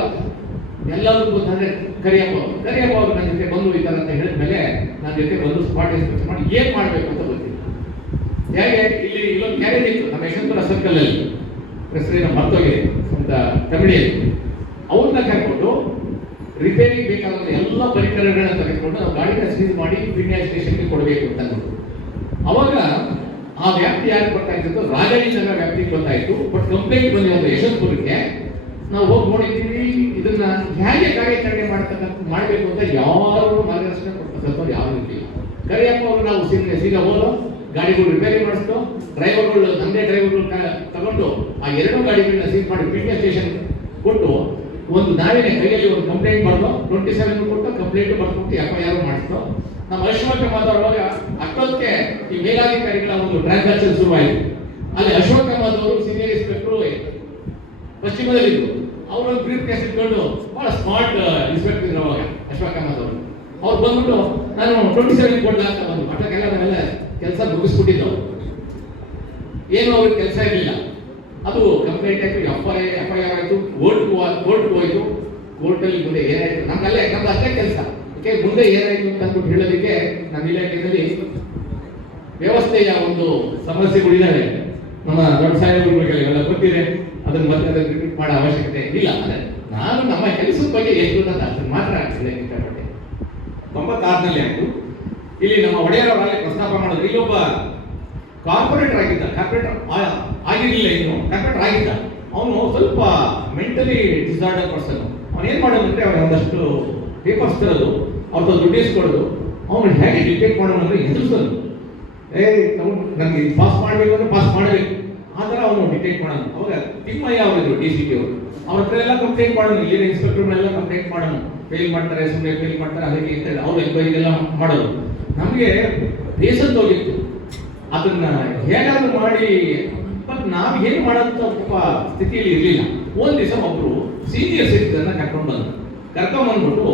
ಎಲ್ಲರೂ ಗೊತ್ತಾದ್ರೆ ಕರಿಯಪ್ಪ ಅವರು ನನ್ನ ಜೊತೆ ಬಂದು ಈ ತರ ಅಂತ ಹೇಳಿದ್ಮೇಲೆ ನನ್ನ ಜೊತೆ ಬಂದು ಸ್ಪಾಟ್ ಇನ್ಸ್ಪೆಕ್ಷನ್ ಮಾಡಿ ಏನ್ ಮಾಡ್ಬೇಕು ಅಂತ ಗೊತ್ತಿಲ್ಲ. ಹೇಗೆ ಇಲ್ಲಿ ಇಲ್ಲೊಂದು ಗ್ಯಾರೇಜ್ ಇತ್ತು ನಮ್ಮ ಯಶವಂತಪುರ ಸರ್ಕಲ್ ಅಲ್ಲಿ, ಹೆಸರಿನ ಮರ್ತೋಗಿದೆ ಅಂತ ತಮಿಳಿಯಲ್ಲಿ. ಅವ್ರನ್ನ ಕರ್ಕೊಂಡು ರಿಪೇರಿಗೆ ಬೇಕಾದ ಎಲ್ಲ ಪರಿಕರಗಳನ್ನ ತೆಗೆದುಕೊಂಡು ನಾವು ಗಾಡಿನ ಸೀಸ್ ಮಾಡಿ ಪಿಣ್ಯ ಸ್ಟೇಷನ್ಗೆ ಕೊಡಬೇಕು ಅಂತ ಅಂದ್ಬಿಟ್ಟು. ಅವಾಗ ಆ ವ್ಯಾಪ್ತಿ ಯಾರು ಗೊತ್ತಾಯ್ತು, ರಾಜನಗರ ವ್ಯಾಪ್ತಿಗೆ ಗೊತ್ತಾಯ್ತು. ಬಟ್ ಕಂಪ್ಲೇಂಟ್ ಬಂದಿರೋದು ಯಶವಂತಪುರಕ್ಕೆ. ನಾವು ಹೋಗಿ ನೋಡಿದ್ದೀವಿ, ಇದನ್ನ ಹೇಗೆ ಕಾರ್ಯಾಚರಣೆ ಮಾಡಬೇಕು ಅಂತ ಯಾರು ಮಾರ್ಗದರ್ಶನ ಕೊಡ್ತಾರೆ, ಯಾರು ಇರಲಿಲ್ಲ. ಕರಿಯಪ್ಪ ಅವರು ನಾವು ಸೀದಾ ಹೋದೋ, ಗಾಡಿಗಳು ರಿಪೇರಿ ಮಾಡಿಸ್ತು, ಡ್ರೈವರ್ಗಳು ನಮ್ಮದೇ ಡ್ರೈವರ್ಗಳು ತಗೊಂಡು ಆ 2 ಗಾಡಿಗಳನ್ನ ಸೀಸ್ ಮಾಡಿ ಪಿಣ್ಯ ಸ್ಟೇಷನ್ ಕೊಟ್ಟು ಒಂದು ನಾವೇನೆ ಕೈಯಲ್ಲಿ ಒಂದು ಕಂಪ್ಲೇಂಟ್ ಬರೆದು 27 ಕೊಟ್ಟು ಕಂಪ್ಲೇಂಟ್ ಬರ್ಕೊಟ್ಟು FIR ಮಾಡಿಸ್ತು. ನಮ್ಮ ಅಶ್ವತ್ಥ ಮಾತಾಡುವಾಗ ಅಷ್ಟೊತ್ತಿಗೆ ಈ ಮೇಲಾಧಿಕಾರಿಗಳ ಒಂದು ಟ್ರಾನ್ಸಾಕ್ಷನ್ ಶುರುವಾಯಿತು. ಅಲ್ಲಿ ಅಶ್ವತ್ಥ ಮಾಧವರು ಸೀನಿಯರ್ ಇನ್ಸ್ಪೆಕ್ಟರ್ ಪಶ್ಚಿಮದಲ್ಲಿದ್ದು, ಅವರೊಂದು ಬ್ರೀಫ್ ಕೇಸ್ ಇಟ್ಕೊಂಡು ಬಹಳ ಸ್ಮಾರ್ಟ್ ಇನ್ಸ್ಪೆಕ್ಟರ್ ಇದ್ರು ಅವಾಗ ಅಶ್ವತ್ಥ ಮಾಧವರು. ಅವ್ರು ಬಂದ್ಬಿಟ್ಟು ನಾನು 27 ಕೊಡ್ಲ ಅಂತ ಬಂದು ಮಠಕ್ಕೆಲ್ಲ ನಾವೆಲ್ಲ ಕೆಲಸ ಮುಗಿಸ್ಬಿಟ್ಟಿದ್ದು. ಏನು ಅವ್ರಿಗೆ ಕೆಲಸ ಇರಲಿಲ್ಲ. ಅದು ಕಂಪ್ಲೇಂಟ್ ಆಯ್ತು, FIR ಆಯ್ತು, ಕೋರ್ಟ್ ಹೋಯ್ತು. ಕೋರ್ಟಲ್ಲಿ ಮುಂದೆ ಏನಾಯ್ತು ನಮ್ದು ಅಷ್ಟೇ ಕೆಲಸ. ಮುಂದೆ ಏನಾಯ್ತು ಅಂತ ಅಂದ್ಬಿಟ್ಟು ಹೇಳೋದಕ್ಕೆ ನಮ್ಮ ಇಲಾಖೆಯಲ್ಲಿ ವ್ಯವಸ್ಥೆಯ ಒಂದು ಸಮಸ್ಯೆಗಳಿದ್ದಾವೆ. ನಮ್ಮ ದೊಡ್ಡ ಸಾಹೇಬರುಗಳಿಗೆಲ್ಲ ಗೊತ್ತಿದೆ, ಅದನ್ನ ಮತ್ತೆ ರಿಪೀಟ್ ಮಾಡೋ ಅವಶ್ಯಕತೆ ಇಲ್ಲ. ಅಂದ್ರೆ ನಾನು ನಮ್ಮ ಕೆಲಸದ ಬಗ್ಗೆ ಎಷ್ಟು ಅಂತ ಅಷ್ಟನ್ನು ಮಾತ್ರ ಇಷ್ಟಪಟ್ಟೆ. 96ರಲ್ಲಿ ಆಯ್ತು. ಇಲ್ಲಿ ನಮ್ಮ ಒಡೆಯರವರಲ್ಲಿ ಪ್ರಸ್ತಾಪ ಮಾಡೋದು, ಇಲ್ಲೊಬ್ಬ ಕಾರ್ಪೊರೇಟರ್ ಆಗಿದ್ದ, ಕಾರ್ಪೊರೇಟರ್ ಆಗಿರಲಿಲ್ಲ, ಇನ್ನು ಕಾರ್ಪೊರೇಟರ್ ಆಗಿದ್ದ. ಅವನು ಸ್ವಲ್ಪ ಮೆಂಟಲಿ ಡಿಸಾರ್ಡರ್ ಪರ್ಸನ್. ಅವನು ಏನ್ ಮಾಡೋದು ಅಂದ್ರೆ ಅವ್ರ ಒಂದಷ್ಟು ಪೇಪರ್ಸ್ ತರೋದು, ಅವ್ರದ್ದು ದುಡ್ಡು ಇಸ್ಕೊಡೋದು, ಅವನು ಹೇಗೆ ಡಿಟೆಕ್ಟ್ ಮಾಡೋಣ ಅಂದ್ರೆ ಎದುರಿಸೋದು. ನಮ್ಗೆ ಪಾಸ್ ಮಾಡ್ಬೇಕು ಅಂದ್ರೆ ಪಾಸ್ ಮಾಡಬೇಕು, ಆ ಥರ ಅವನು ಡಿಟೆಕ್ಟ್ ಮಾಡೋನು. ಅವಾಗ ತಿಮ್ಮಯ್ಯ ಅವರಿದ್ರು DCP ಅವರು, ಅವ್ರ ಹತ್ರ ಎಲ್ಲ ಕಂಪ್ಲೇಂಟ್ ಮಾಡೋನು, ಇಲ್ಲಿನ ಇನ್ಸ್ಪೆಕ್ಟರ್ಗಳೆಲ್ಲ ಕಂಪ್ಲೇಂಟ್ ಮಾಡೋನು, ಫೇಲ್ ಮಾಡ್ತಾರೆ, ಸುಮ್ಮನೆ ಫೇಲ್ ಮಾಡ್ತಾರೆ, ಅದಕ್ಕೆ ಅಂತ ಹೇಳಿ ಅವ್ರು ಇದೆಲ್ಲ ಮಾಡೋದು. ನಮಗೆ ಬೇಸತ್ತೋಗಿತ್ತು ಅದನ್ನ ಹೇಗಾದ್ರೂ ಮಾಡಿ. ಬಟ್ ನಾವು ಏನು ಮಾಡೋಂಥ ಸ್ಥಿತಿಯಲ್ಲಿ ಇರಲಿಲ್ಲ. ಒಂದ್ ದಿವಸ ಒಬ್ರು ಸೀನಿಯರ್ ಸಿಟಿಸನ್ನ ಕರ್ಕೊಂಡ್ಬಂದ್ಬಿಟ್ಟು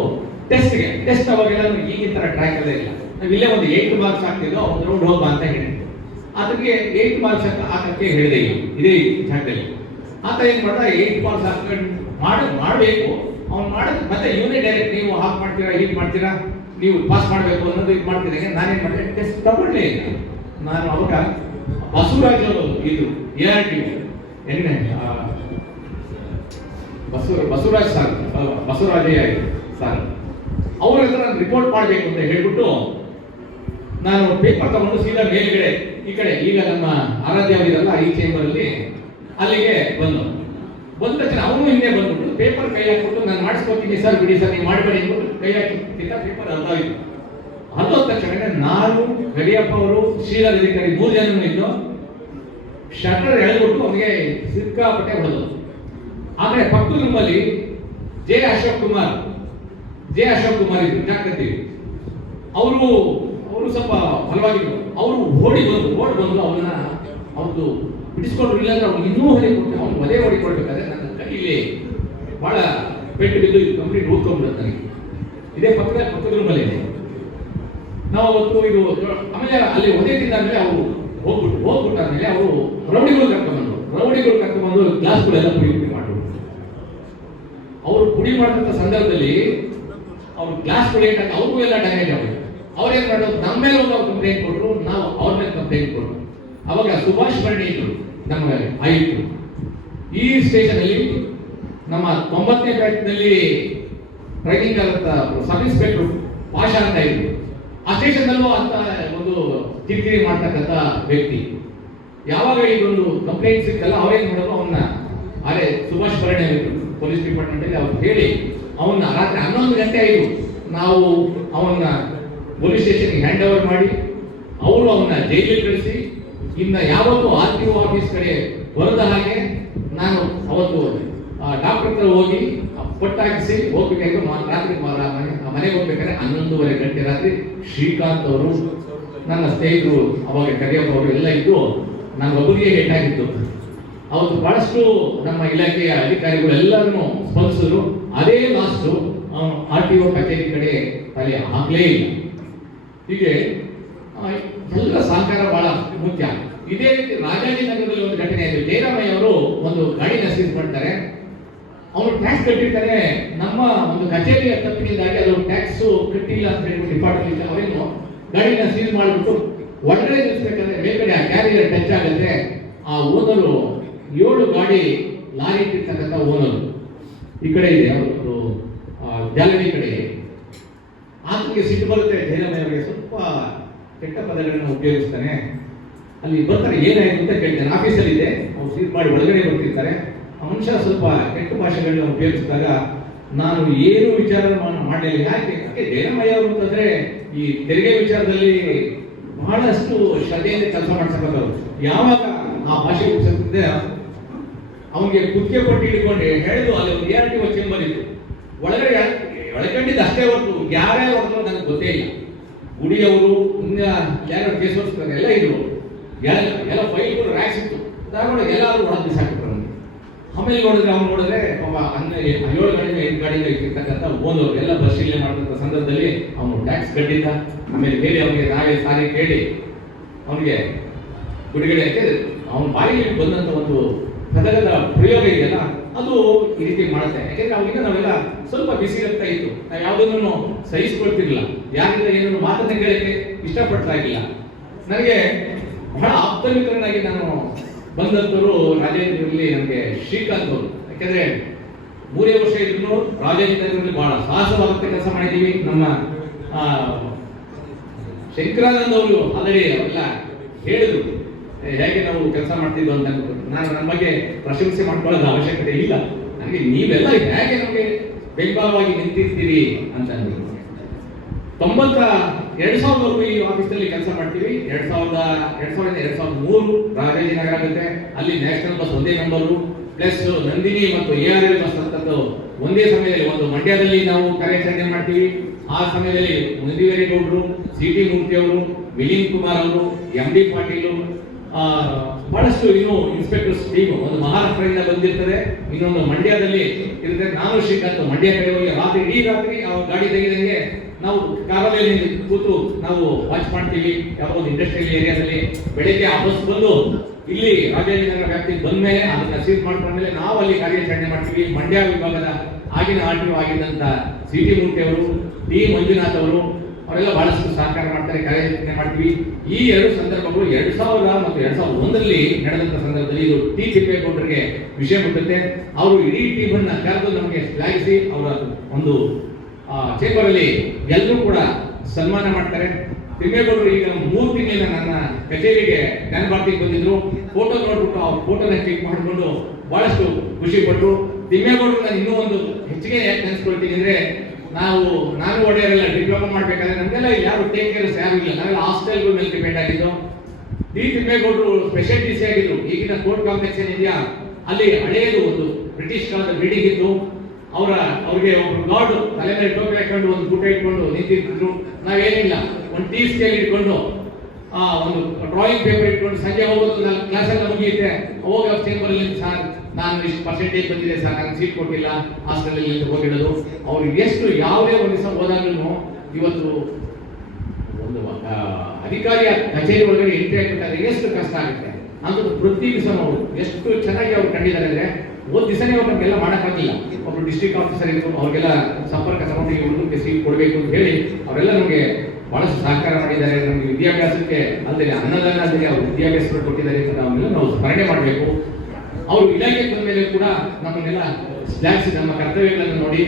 ಟೆಸ್ಟ್ ಅವಾಗೆಲ್ಲ ಈಗಿನ ಥರ ಟ್ರ್ಯಾಕ್ ಅಲ್ಲೇ ಇಲ್ಲ, ನಾವು ಇಲ್ಲೇ ಒಂದು 8 ಮಾರ್ಕ್ಸ್ ಹಾಕ್ತಿದ್ದೋ ಅವ್ನು ರೌಂಡ್ ಹೋಗ್ಬಾ ಅಂತ ಹೇಳಿದ್ವಿ. ಅದಕ್ಕೆ 8 ಮಾರ್ಕ್ಸ್ ಹಾಕಕ್ಕೆ ಹೇಳಿದೆ ಇದೇ ಜಾಗದಲ್ಲಿ. ಆತ ಏನ್ ಮಾಡ್ದ, 8 ಮಾರ್ಕ್ಸ್ ಹಾಕೊಂಡು ಮಾಡಬೇಕು ಅವ್ನು ಮಾಡೋದು. ಮತ್ತೆ ಇವನೇ ಡೈರೆಕ್ಟ್ ನೀವು ಹಾಕ್ ಮಾಡ್ತೀರಾ, ಹೀಗೆ ಮಾಡ್ತೀರಾ, ನೀವು ಪಾಸ್ ಮಾಡಬೇಕು ಅನ್ನೋದು ಇದು ಮಾಡ್ತಿದ್ದಂಗೆ ನಾನೇನ್ ಮಾಡಿದೆ, ಟೆಸ್ಟ್ ತಗೊಳ್ಳೇ ಇಲ್ಲ. ನಾನು ಅವಾಗ ಬಸವರಾಜ್ ಇದು ART Basavaraj sir, Basavarajaiah sir, ಅವ್ರ ಹತ್ರ ನಾನು ರಿಪೋರ್ಟ್ ಮಾಡಬೇಕು ಅಂತ ಹೇಳ್ಬಿಟ್ಟು ನಾನು ಪೇಪರ್ ತಗೊಂಡು ಸೀದಾ ಮೇಲ್ಗಡೆ ಈ ಕಡೆ ಈಗ ನಮ್ಮ ಆರಾಧ್ಯ ಅವರಿರಲ್ಲ ಈ ಚೇಂಬರ್ ಅಲ್ಲಿ ಅಲ್ಲಿಗೆ ಬಂದ ತಕ್ಷಣ ಅವನು ಹಿಂದೆ ಬಂದ್ಬಿಟ್ಟು ಪೇಪರ್ ಕೈ ಹಾಕ್ಬಿಟ್ಟು ನಾನು ಮಾಡಿಸ್ಕೊತೀನಿ ಸರ್, ಬಿಡಿ ಸರ್ ನೀವು ಮಾಡಬೇಡಿ ಅಂದ್ಬಿಟ್ಟು ಕೈ ಹಾಕಿದ್ದ ಪೇಪರ್ ಅರ್ಧಾಗಿತ್ತು. ಅರ್ಧ ತಕ್ಷಣ ನಾನು, ಗಡಿಯಪ್ಪ ಅವರು, ಶ್ರೀಧರ್ ಅಧಿಕಾರಿ 3 ಜನ ಇದ್ದು ಶಟರ್ ಎಳೆದ್ಬಿಟ್ಟು ಅವನಿಗೆ ಸಿಕ್ಕಾಪಟ್ಟೆ ಹೊಡೆದು. ಆಮೇಲೆ ಪಕ್ಕದ ರೂಮಲ್ಲಿ ಜೆ ಅಶೋಕ್ ಕುಮಾರ್ ಇದ್ರು, ಜಾಗೃತೀವಿ. ಅವರು ಸ್ವಲ್ಪ ಬಲವಾಗಿದ್ರು. ಅವರು ಓಡಿ ಬಂದು ಅವನ್ನ ಅವ್ರದ್ದು ಬಿಡಿಸ್ಕೊಂಡ್ರು. ಇಲ್ಲಾಂದ್ರೆ ಅವ್ರು ಇನ್ನೂ ಹೊಡಿಕೊಟ್ಟು ಅವ್ನು ಮದುವೆ ಹೊಡಿಕೊಳ್ಬೇಕಾದ್ರೆ ನನ್ನ ಕೈಲಿ ಬಹಳ ಪೆಟ್ಟು ಬಿದ್ದು ಕಂಪ್ಲೀಟ್ ಓದ್ಕೊಂಡ್ಬಿಡುತ್ತೆ ನನಗೆ. ಇದೇ ಪಕ್ಕದ ರೂಮಲ್ಲಿ ನಾವು ಅವತ್ತು ಇದು. ಆಮೇಲೆ ಅಲ್ಲಿ ಒದೆ ತಿಂದಾದ್ಮೇಲೆ ಅವರು ಹೋಗ್ಬಿಟ್ಟಾದ್ಮೇಲೆ ಅವರು ರೌಡಿಗಳು ಕರ್ಕೊಂಡ್ಬಂದು ಗ್ಲಾಸ್ಗಳೆಲ್ಲ ಪುಡಿ ಮಾಡಿದ್ರು. ಅವರು ಪುಡಿ ಮಾಡಿದಂಥ ಸಂದರ್ಭದಲ್ಲಿ ಅವ್ರು ಗ್ಲಾಸ್ಗಳು ಏಟಾಗ ಅವ್ರಿಗೂ ಎಲ್ಲ ಡ್ಯಾಮೇಜ್ ಆಗುತ್ತೆ. ಅವ್ರೇನ್ ಮಾಡೋದು, ನಮ್ಮ ಮೇಲೆ ಒಂದು ಕಂಪ್ಲೇಂಟ್ ಕೊಟ್ಟರು, ನಾವು ಅವ್ರ ಮೇಲೆ ಕಂಪ್ಲೇಂಟ್ ಕೊಟ್ಟರು. ಅವಾಗ ಸುಭಾಷ್ ಭರಣಿ ಇದ್ರು ನಮಗೆ ಆಯಿತು. ಈ ಸ್ಟೇಷನ್ ಅಲ್ಲಿ ನಮ್ಮ 90ನೇ ಬ್ಯಾಚ್ನಲ್ಲಿ ಟ್ರೈನಿಂಗ್ ಆಗುತ್ತ ಸಬ್ ಇನ್ಸ್ಪೆಕ್ಟರ್ ಪಾಷಾ ಅಂತ ಇದ್ರು. ಆ ಸ್ಟೇಷನ್ ಅಲ್ಲೂ ಅಂತ ಒಂದು ಕಿರಿಕಿರಿ ಮಾಡ್ತಕ್ಕಂಥ ವ್ಯಕ್ತಿ. ಯಾವಾಗ ಇದೊಂದು ಕಂಪ್ಲೇಂಟ್ ಸಿಕ್ಕಲ್ಲ ಅವ್ರೇನ್ ಮಾಡೋದು, ಅವನ್ನ ಅರೆ ಸುಭಾಷ್ ಭರಣಿ ಪೊಲೀಸ್ ಡಿಪಾರ್ಟ್ಮೆಂಟ್ ಅಲ್ಲಿ ಅವ್ರು ಹೇಳಿ ಅವನ್ನ ರಾತ್ರಿ 11 ಗಂಟೆ ಆಯಿತು ನಾವು ಅವನ್ನ ಪೊಲೀಸ್ ಸ್ಟೇಷನ್ಗೆ ಹ್ಯಾಂಡ್ ಓವರ್ ಮಾಡಿ ಅವರು ಅವನ್ನ ಜೈಲಿಗೆ ಕಳಿಸಿ, ಇನ್ನು ಯಾವತ್ತೂ RTO ಆಫೀಸ್ ಕಡೆ ಬರದ ಹಾಗೆ ನಾನು ಅವತ್ತು ಡಾಕ್ಟರ್ ಹತ್ರ ಹೋಗಿ ಪಟ್ಟು ಹಾಕಿಸಿ ಹೋಗ್ಬೇಕಾದ್ರೆ ರಾತ್ರಿ ಮನೆಗೆ ಹೋಗ್ಬೇಕಾದ್ರೆ 11:30 ಗಂಟೆ ರಾತ್ರಿ ಶ್ರೀಕಾಂತ್ ಅವರು, ನನ್ನ ಸ್ನೇಹಿತರು ಅವಾಗ ಕರಿಯಪ್ಪ ಅವರು ಎಲ್ಲ ಇದ್ದು ನಾನು ಒಬ್ಬರಿಗೆ ಹೇಟಾಗಿತ್ತು. ಅವತ್ತು ಬಹಳಷ್ಟು ನಮ್ಮ ಇಲಾಖೆಯ ಅಧಿಕಾರಿಗಳು ಎಲ್ಲರನ್ನು ಸ್ಪಂದಿಸಿದ್ರು. ಅದೇ ಲಾಸ್ಟು RTO ಕಚೇರಿ ಕಡೆ ತಲೆ ಹಾಕ್ಲೇ ಇಲ್ಲ. ಹೀಗೆ ಎಲ್ಲ ಸಹಕಾರ ಬಹಳ ಮುಖ್ಯ. ಇದೇ ರೀತಿ ರಾಜಾಜಿನಗರದಲ್ಲಿ ಒಂದು ಘಟನೆ ಇದೆ. ಜಯರಾಮಯ್ಯ ಅವರು ಒಂದು ಗಾಡಿನ ಸೀಸ್ ಮಾಡ್ತಾರೆ. ಅವರು ಟ್ಯಾಕ್ಸ್ ಕಟ್ಟಿರ್ತಾರೆ. ನಮ್ಮ ಒಂದು ಕಚೇರಿಯ ತಪ್ಪಿನಿಂದಾಗಿ ಅದು ಟ್ಯಾಕ್ಸ್ ಕಟ್ಟಿಲ್ಲ ಅಂತ ಹೇಳ್ಬಿಟ್ಟು ಡಿಪಾರ್ಟ್ಮೆಂಟ್ ಅವರೇನು ಗಾಡಿನ ಸೀಸ್ ಮಾಡಿಬಿಟ್ಟು ಒಳಗಡೆ ನಿಲ್ಲಿಸ್ಬೇಕಂದ್ರೆ ಮೇಲ್ಗಡೆ ಆ ಕ್ಯಾರಿಯರ್ ಟಚ್ ಆಗುತ್ತೆ. ಆ ಓನರು 7 ಗಾಡಿ ಲಾರಿ ಇಟ್ಟಿರ್ತಕ್ಕಂಥ ಓನರು ಈ ಕಡೆ ಇದೆ, ಅವರು ಜಾಲರಿ ಕಡೆ. ಆತನಿಗೆ ಸಿಟ್ಟು ಬರುತ್ತೆ. ಜಯರಾಮಯ್ಯ ಅವರಿಗೆ ಸ್ವಲ್ಪ ಕೆಟ್ಟ ಪದಗಳನ್ನು ಉಪಯೋಗಿಸ್ತಾನೆ. ಅಲ್ಲಿ ಬರ್ತಾರೆ, ಏನಾಯ್ತು ಅಂತ ಕೇಳ್ತಾನೆ. ಆಫೀಸಲ್ಲಿ ಇದೆ, ಅವ್ರು ಸೀಟ್ ಮಾಡಿ ಒಳಗಡೆ ಬರ್ತಿರ್ತಾರೆ. ಆ ಮನುಷ್ಯ ಸ್ವಲ್ಪ ಕೆಟ್ಟ ಭಾಷೆಗಳನ್ನ ಉಪಯೋಗಿಸಿದಾಗ ನಾನು ಏನು ವಿಚಾರ ಮಾಡಲಿಲ್ಲ. ಯಾಕೆ ಜಯರಾಮಯ್ಯ ಅವರು ಅಂತಂದ್ರೆ ಈ ತೆರಿಗೆ ವಿಚಾರದಲ್ಲಿ ಬಹಳಷ್ಟು ಶ್ರದ್ಧೆಯಿಂದ ಕೆಲಸ ಮಾಡ್ಸಕ್ಕಂಥವ್ರು. ಯಾವಾಗ ಆ ಭಾಷೆ ಉಪಯೋಗಿಸುತ್ತಿದ್ದೆ ಅವನಿಗೆ ಕುತ್ತಿಗೆ ಕೊಟ್ಟು ಹಿಡ್ಕೊಂಡು ಹೇಳಿದು. ಅಲ್ಲಿ ಒಂದು ARTO ಚೇಂಬರ್ ಇತ್ತು, ಒಳಗಡೆ ಒಳಗಂಡಿದ್ದು ಅಷ್ಟೇ ಹೊರತು ಯಾರ್ಯಾರು ಹೊಡೆದ್ರು ನನಗೆ ಗೊತ್ತೇ ಇಲ್ಲ. ಗುಡಿಯವರು ಇನ್ನ ಯಾರು ಕೇಸ್ ಹೊರಿಸ್ತಾರೆ ಎಲ್ಲ ಇದ್ರು, ಎಲ್ಲ ಫೈಲ್ಗಳು ರ್ಯಾಕ್ಸ್ ಇತ್ತು, ಎಲ್ಲರೂ ಹೊಡೆದು ಬಿಸಾಕಿದ್ರು. ಆಮೇಲೆ ನೋಡಿದ್ರೆ ಪಾಪ 7 ಗಾಡಿನ 8 ಗಾಡಿನ ಇಟ್ಟಿರ್ತಕ್ಕಂಥ ಓನರು ಎಲ್ಲ ಪರಿಶೀಲನೆ ಮಾಡಿದಂಥ ಸಂದರ್ಭದಲ್ಲಿ ಅವನು ಟ್ಯಾಕ್ಸ್ ಕಟ್ಟಿದ್ದ. ಆಮೇಲೆ ಬೇರೆ ಅವನಿಗೆ ನಾವೇ ಸಾರಿ ಕೇಳಿ ಅವನಿಗೆ ಬಿಡುಗಡೆ ಹಾಕಿ ಅವನ ಬಾಯಿಗೆ ಬಂದಂಥ ಒಂದು ಪದದ ಪ್ರಯೋಗ ಇದೆಯಲ್ಲ ಅದು ಈ ರೀತಿ ಮಾಡುತ್ತೆ. ಯಾಕೆಂದ್ರೆ ಅವಾಗಿಂದ ನಾವೆಲ್ಲ ಸ್ವಲ್ಪ ಬಿಸಿ ಆಗ್ತಾ ಇತ್ತು, ನಾವು ಯಾವುದನ್ನು ಸಹಿಸಿಕೊಳ್ತಿರ್ಲಿಲ್ಲ, ಯಾರಿಂದ ಏನಾದ್ರು ಮಾತನ್ನ ಕೇಳಕ್ಕೆ ಇಷ್ಟಪಡ್ತಾ ಇರಲಿಲ್ಲ. ನನಗೆ ಬಹಳ ಆಪ್ತ ಮಿತ್ರನಾಗಿ ನಾನು ಬಂದಂಥವ್ರು ರಾಜೇಂದ್ರದಲ್ಲಿ ನನಗೆ ಶ್ರೀಕಾಂತ್ ಅವರು. ಯಾಕೆಂದ್ರೆ 3 ವರ್ಷ ಇದ್ರು ರಾಜೇಂದ್ರದಲ್ಲಿ ಬಹಳ ಸಾಹಸವಾಗುತ್ತೆ ಕೆಲಸ ಮಾಡಿದ್ದೀವಿ. ನಮ್ಮ ಶಂಕರಾನಂದ್ ಅವರು ಆಲ್ರೆಡಿ ಅವೆಲ್ಲ ಹೇಳಿದ್ರು ಹೇಗೆ ನಾವು ಕೆಲಸ ಮಾಡ್ತಿದ್ವು ಅಂತ. ನಾನು ನನ್ನ ಬಗ್ಗೆ ಪ್ರಶಂಸೆ ಮಾಡ್ಕೊಳ್ಳೋದು ಅವಶ್ಯಕತೆ ಇಲ್ಲ. ನನಗೆ ನೀವೆಲ್ಲ ಹೇಗೆ ನಮಗೆ ಬೆಂಬಲವಾಗಿ ನಿಂತಿರ್ತೀರಿ ಅಂತ. 90 2000 ಈ ಆಫೀಸಲ್ಲಿ ಕೆಲಸ ಮಾಡ್ತೀವಿ. 2003 ರಾಜಾಜಿನಗರ ಆಗುತ್ತೆ. ಅಲ್ಲಿ ನ್ಯಾಷನಲ್ ಬಸ್ ಒಂದೇ ನಂಬರು ಪ್ಲಸ್ ನಂದಿನಿ ಮತ್ತು ARL ಬಸ್ ಅಂತದ್ದು ಒಂದೇ ಸಮಯದಲ್ಲಿ ಒಂದು ಮಂಡ್ಯದಲ್ಲಿ ನಾವು ಕಾರ್ಯಾಚರಣೆ ಮಾಡ್ತೀವಿ. ಆ ಸಮಯದಲ್ಲಿ ಮುನಿವೇರೇಗೌಡರು, CT ಮೂರ್ತಿ ಅವರು, ಮಿಲಿಂದ್ ಕುಮಾರ್ ಅವರು, MD ಪಾಟೀಲ್, ಬಹಳಷ್ಟು ಇನ್ನು ಇನ್ಸ್ಪೆಕ್ಟರ್ಸ್ ಟೀಮ್ ಒಂದು ಮಹಾರಾಷ್ಟ್ರದಿಂದ ಬಂದಿರ್ತದೆ, ಇನ್ನೊಂದು ಮಂಡ್ಯದಲ್ಲಿ ಇರುತ್ತೆ. ನಾನು ಶ್ರೀಕಾಂತ್ ಮಂಡ್ಯ ಕಡೆ ಹೋಗಿ ಇಡೀ ರಾತ್ರಿ ಗಾಡಿ ತೆಗೆದಂಗೆ ನಾವು ಕಾರಲ್ಲಿ ಕೂತು ನಾವು ವಾಚ್ ಮಾಡ್ತೀವಿ. ಯಾವುದೋ ಒಂದು ಇಂಡಸ್ಟ್ರಿಯಲ್ ಏರಿಯಾದಲ್ಲಿ ಬೆಳಿಗ್ಗೆ ಆ ಬಸ್ ಬಂದು ಇಲ್ಲಿ ರಾಜಾಜಿನಗರ ವ್ಯಾಪ್ತಿಗೆ ಬಂದ್ಮೇಲೆ ಅದನ್ನ ಸೀಸ್ ಮಾಡ್ಕೊಂಡ್ಮೇಲೆ ನಾವು ಅಲ್ಲಿ ಕಾರ್ಯಾಚರಣೆ ಮಾಡ್ತೀವಿ. ಮಂಡ್ಯ ವಿಭಾಗದ ಆಗಿನ RTO ಆಗಿದ್ದಂತ CT ಮೂರ್ತಿ ಅವರು, T ಮಂಜುನಾಥ್ ಅವರು ಅವರೆಲ್ಲ ಬಹಳಷ್ಟು ಸಹಕಾರ ಮಾಡ್ತಾರೆ, ಕಾರ್ಯಾಚರಣೆ ಮಾಡ್ತೀವಿ. ಈ ಎರಡು ಸಂದರ್ಭಗಳು 2000 ಮತ್ತು 2001ರಲ್ಲಿ ನಡೆದಂತ ಸಂದರ್ಭದಲ್ಲಿ ಇದು T ತಿಪ್ಪೇಗೌಡರಿಗೆ ವಿಷಯ ಮುಟ್ಟುತ್ತೆ. ಅವರು ಇಡೀ ಟೀಮ್ ಅನ್ನ ಕರೆದು ನಮಗೆ ಶ್ಲಾಘಿಸಿ ಅವರ ಒಂದು ಚೇಂಬರ್ ಅಲ್ಲಿ ಎಲ್ಲರೂ ಕೂಡ ಸನ್ಮಾನ ಮಾಡ್ತಾರೆ. ತಿಮ್ಮೇಗೌಡರು ಈಗ 3 ತಿಂಗಳಿಂದ ನನ್ನ ಕಚೇರಿಗೆ ಜ್ಞಾನಭಾರತಿಗೆ ಬಂದಿದ್ರು. ಫೋಟೋ ನೋಡ್ಬಿಟ್ಟು ಅವ್ರ ಫೋಟೋನ ಕ್ಲಿಕ್ ಮಾಡಿಕೊಂಡು ಬಹಳಷ್ಟು ಖುಷಿ ಪಟ್ಟರು. ತಿಮ್ಮೇಗೌಡರು ನಾನು ಇನ್ನೂ ಒಂದು ಹೆಚ್ಚಿಗೆ ಯಾಕೆ ನೆನೆಸ್ಕೊಳ್ತೀನಿ ಅಂದ್ರೆ, ನಾನು ಒಡೆಯರೆಲ್ಲ ಡಿಪ್ಲೊಮಾ ಮಾಡ್ಬೇಕಾದ್ರೆ ನಮ್ಗೆಲ್ಲ ಯಾರು ಟೇಕ್ ಕೇರ್ಸ್ ಯಾರು ಇಲ್ಲ, ನಾವೆಲ್ಲ ಹಾಸ್ಟೆಲ್ಗಳ ಮೇಲೆ ಡಿಪೆಂಡ್ ಆಗಿದ್ದು. ತಿಮ್ಮೇಗೌಡರು ಸ್ಪೆಷಲ್ DC ಆಗಿದ್ರು. ಈಗಿನ ಕೋರ್ಟ್ ಕಾಂಪ್ಲೆಕ್ಸ್ ಏನಿದೆಯಾ ಅಲ್ಲಿ ಹಳೆಯದು ಒಂದು ಬ್ರಿಟಿಷ್ ಕಾಲದ ಬಿಲ್ಡಿಂಗ್ ಇತ್ತು. ಅವ್ರಿಗೆ ಒಬ್ರು ಗಾರ್ಡ್ ತಲೆ ಮೇಲೆ ಟೋಪಿ ಹಾಕೊಂಡು ಒಂದು ಗುಟ ಇಟ್ಕೊಂಡು ನಿಂತಿದ್ರು. ನಾವೇನಿಲ್ಲ, ಒಂದು ಟೀ ಸ್ಕೇಲ್ ಇಟ್ಕೊಂಡು ಒಂದು ಡ್ರಾಯಿಂಗ್ ಪೇಪರ್ ಇಟ್ಕೊಂಡು ಸಂಜೆ ಹೋಗೋದು ಕ್ಲಾಸ್ ಎಲ್ಲ ಮುಗಿಯುತ್ತೆ, ಹೋಗಿ ಅವ್ರ ಚೇಂಬರ್ ಸರ್ ನಾನು ಇಷ್ಟು ಪರ್ಸೆಂಟೇಜ್ ಬಂದಿದೆ ಸರ್, ನಂಗೆ ಸೀಟ್ ಕೊಟ್ಟಿಲ್ಲ ಹಾಸ್ಟೆಲ್ ಅಲ್ಲಿ ಹೋಗಿಡೋದು. ಅವ್ರಿಗೆ ಎಷ್ಟು ಯಾವುದೇ ಒಂದು ದಿವಸ ಹೋದಾಗ್ಲೂ ಇವತ್ತು ಒಂದು ಅಧಿಕಾರಿಯ ಕಚೇರಿ ಒಳಗಡೆ ಎಂಟ್ರಿ ಆಗ್ಬೇಕಾದ್ರೆ ಎಷ್ಟು ಕಷ್ಟ ಆಗುತ್ತೆ ಅಂತ ಪ್ರತಿ ದಿವಸ ನಾವು ಎಷ್ಟು ಚೆನ್ನಾಗಿ ಅವ್ರು ಕಂಡಿದ್ದಾರೆ ಅಂದ್ರೆ, ಒಂದು ದಿವಸನೇ ಅವ್ರು ನಮಗೆಲ್ಲ ಮಾಡೋಕ್ಕಾಗಿಲ್ಲ. ಒಬ್ರು ಡಿಸ್ಟ್ರಿಕ್ಟ್ ಆಫೀಸರ್ ಇದ್ರು, ಅವ್ರಿಗೆಲ್ಲ ಸಂಪರ್ಕ ತಗೊಂಡು ಹುಡುಗಕ್ಕೆ ಸೀಟ್ ಕೊಡಬೇಕು ಅಂತ ಹೇಳಿ ಅವರೆಲ್ಲ ನಮಗೆ ಬಹಳಷ್ಟು ಸಹಕಾರ ಮಾಡಿದ್ದಾರೆ. ನಮಗೆ ವಿದ್ಯಾಭ್ಯಾಸಕ್ಕೆ ಅಲ್ಲದೆ ಅನ್ನದಾನ ಅಲ್ಲದೆ ಅವರು ವಿದ್ಯಾಭ್ಯಾಸ ಕೊಟ್ಟಿದ್ದಾರೆ ಅಂತ ನಾವೆಲ್ಲ ನಾವು ಸ್ಮರಣೆ ಮಾಡಬೇಕು. ಅವರು ಇಲಾಖೆ ಬಂದ ಮೇಲೆ ಕೂಡ ನಮ್ಮನ್ನೆಲ್ಲ ಶ್ಲಾಘಿಸಿ ನಮ್ಮ ಕರ್ತವ್ಯಗಳನ್ನು ನೋಡಿ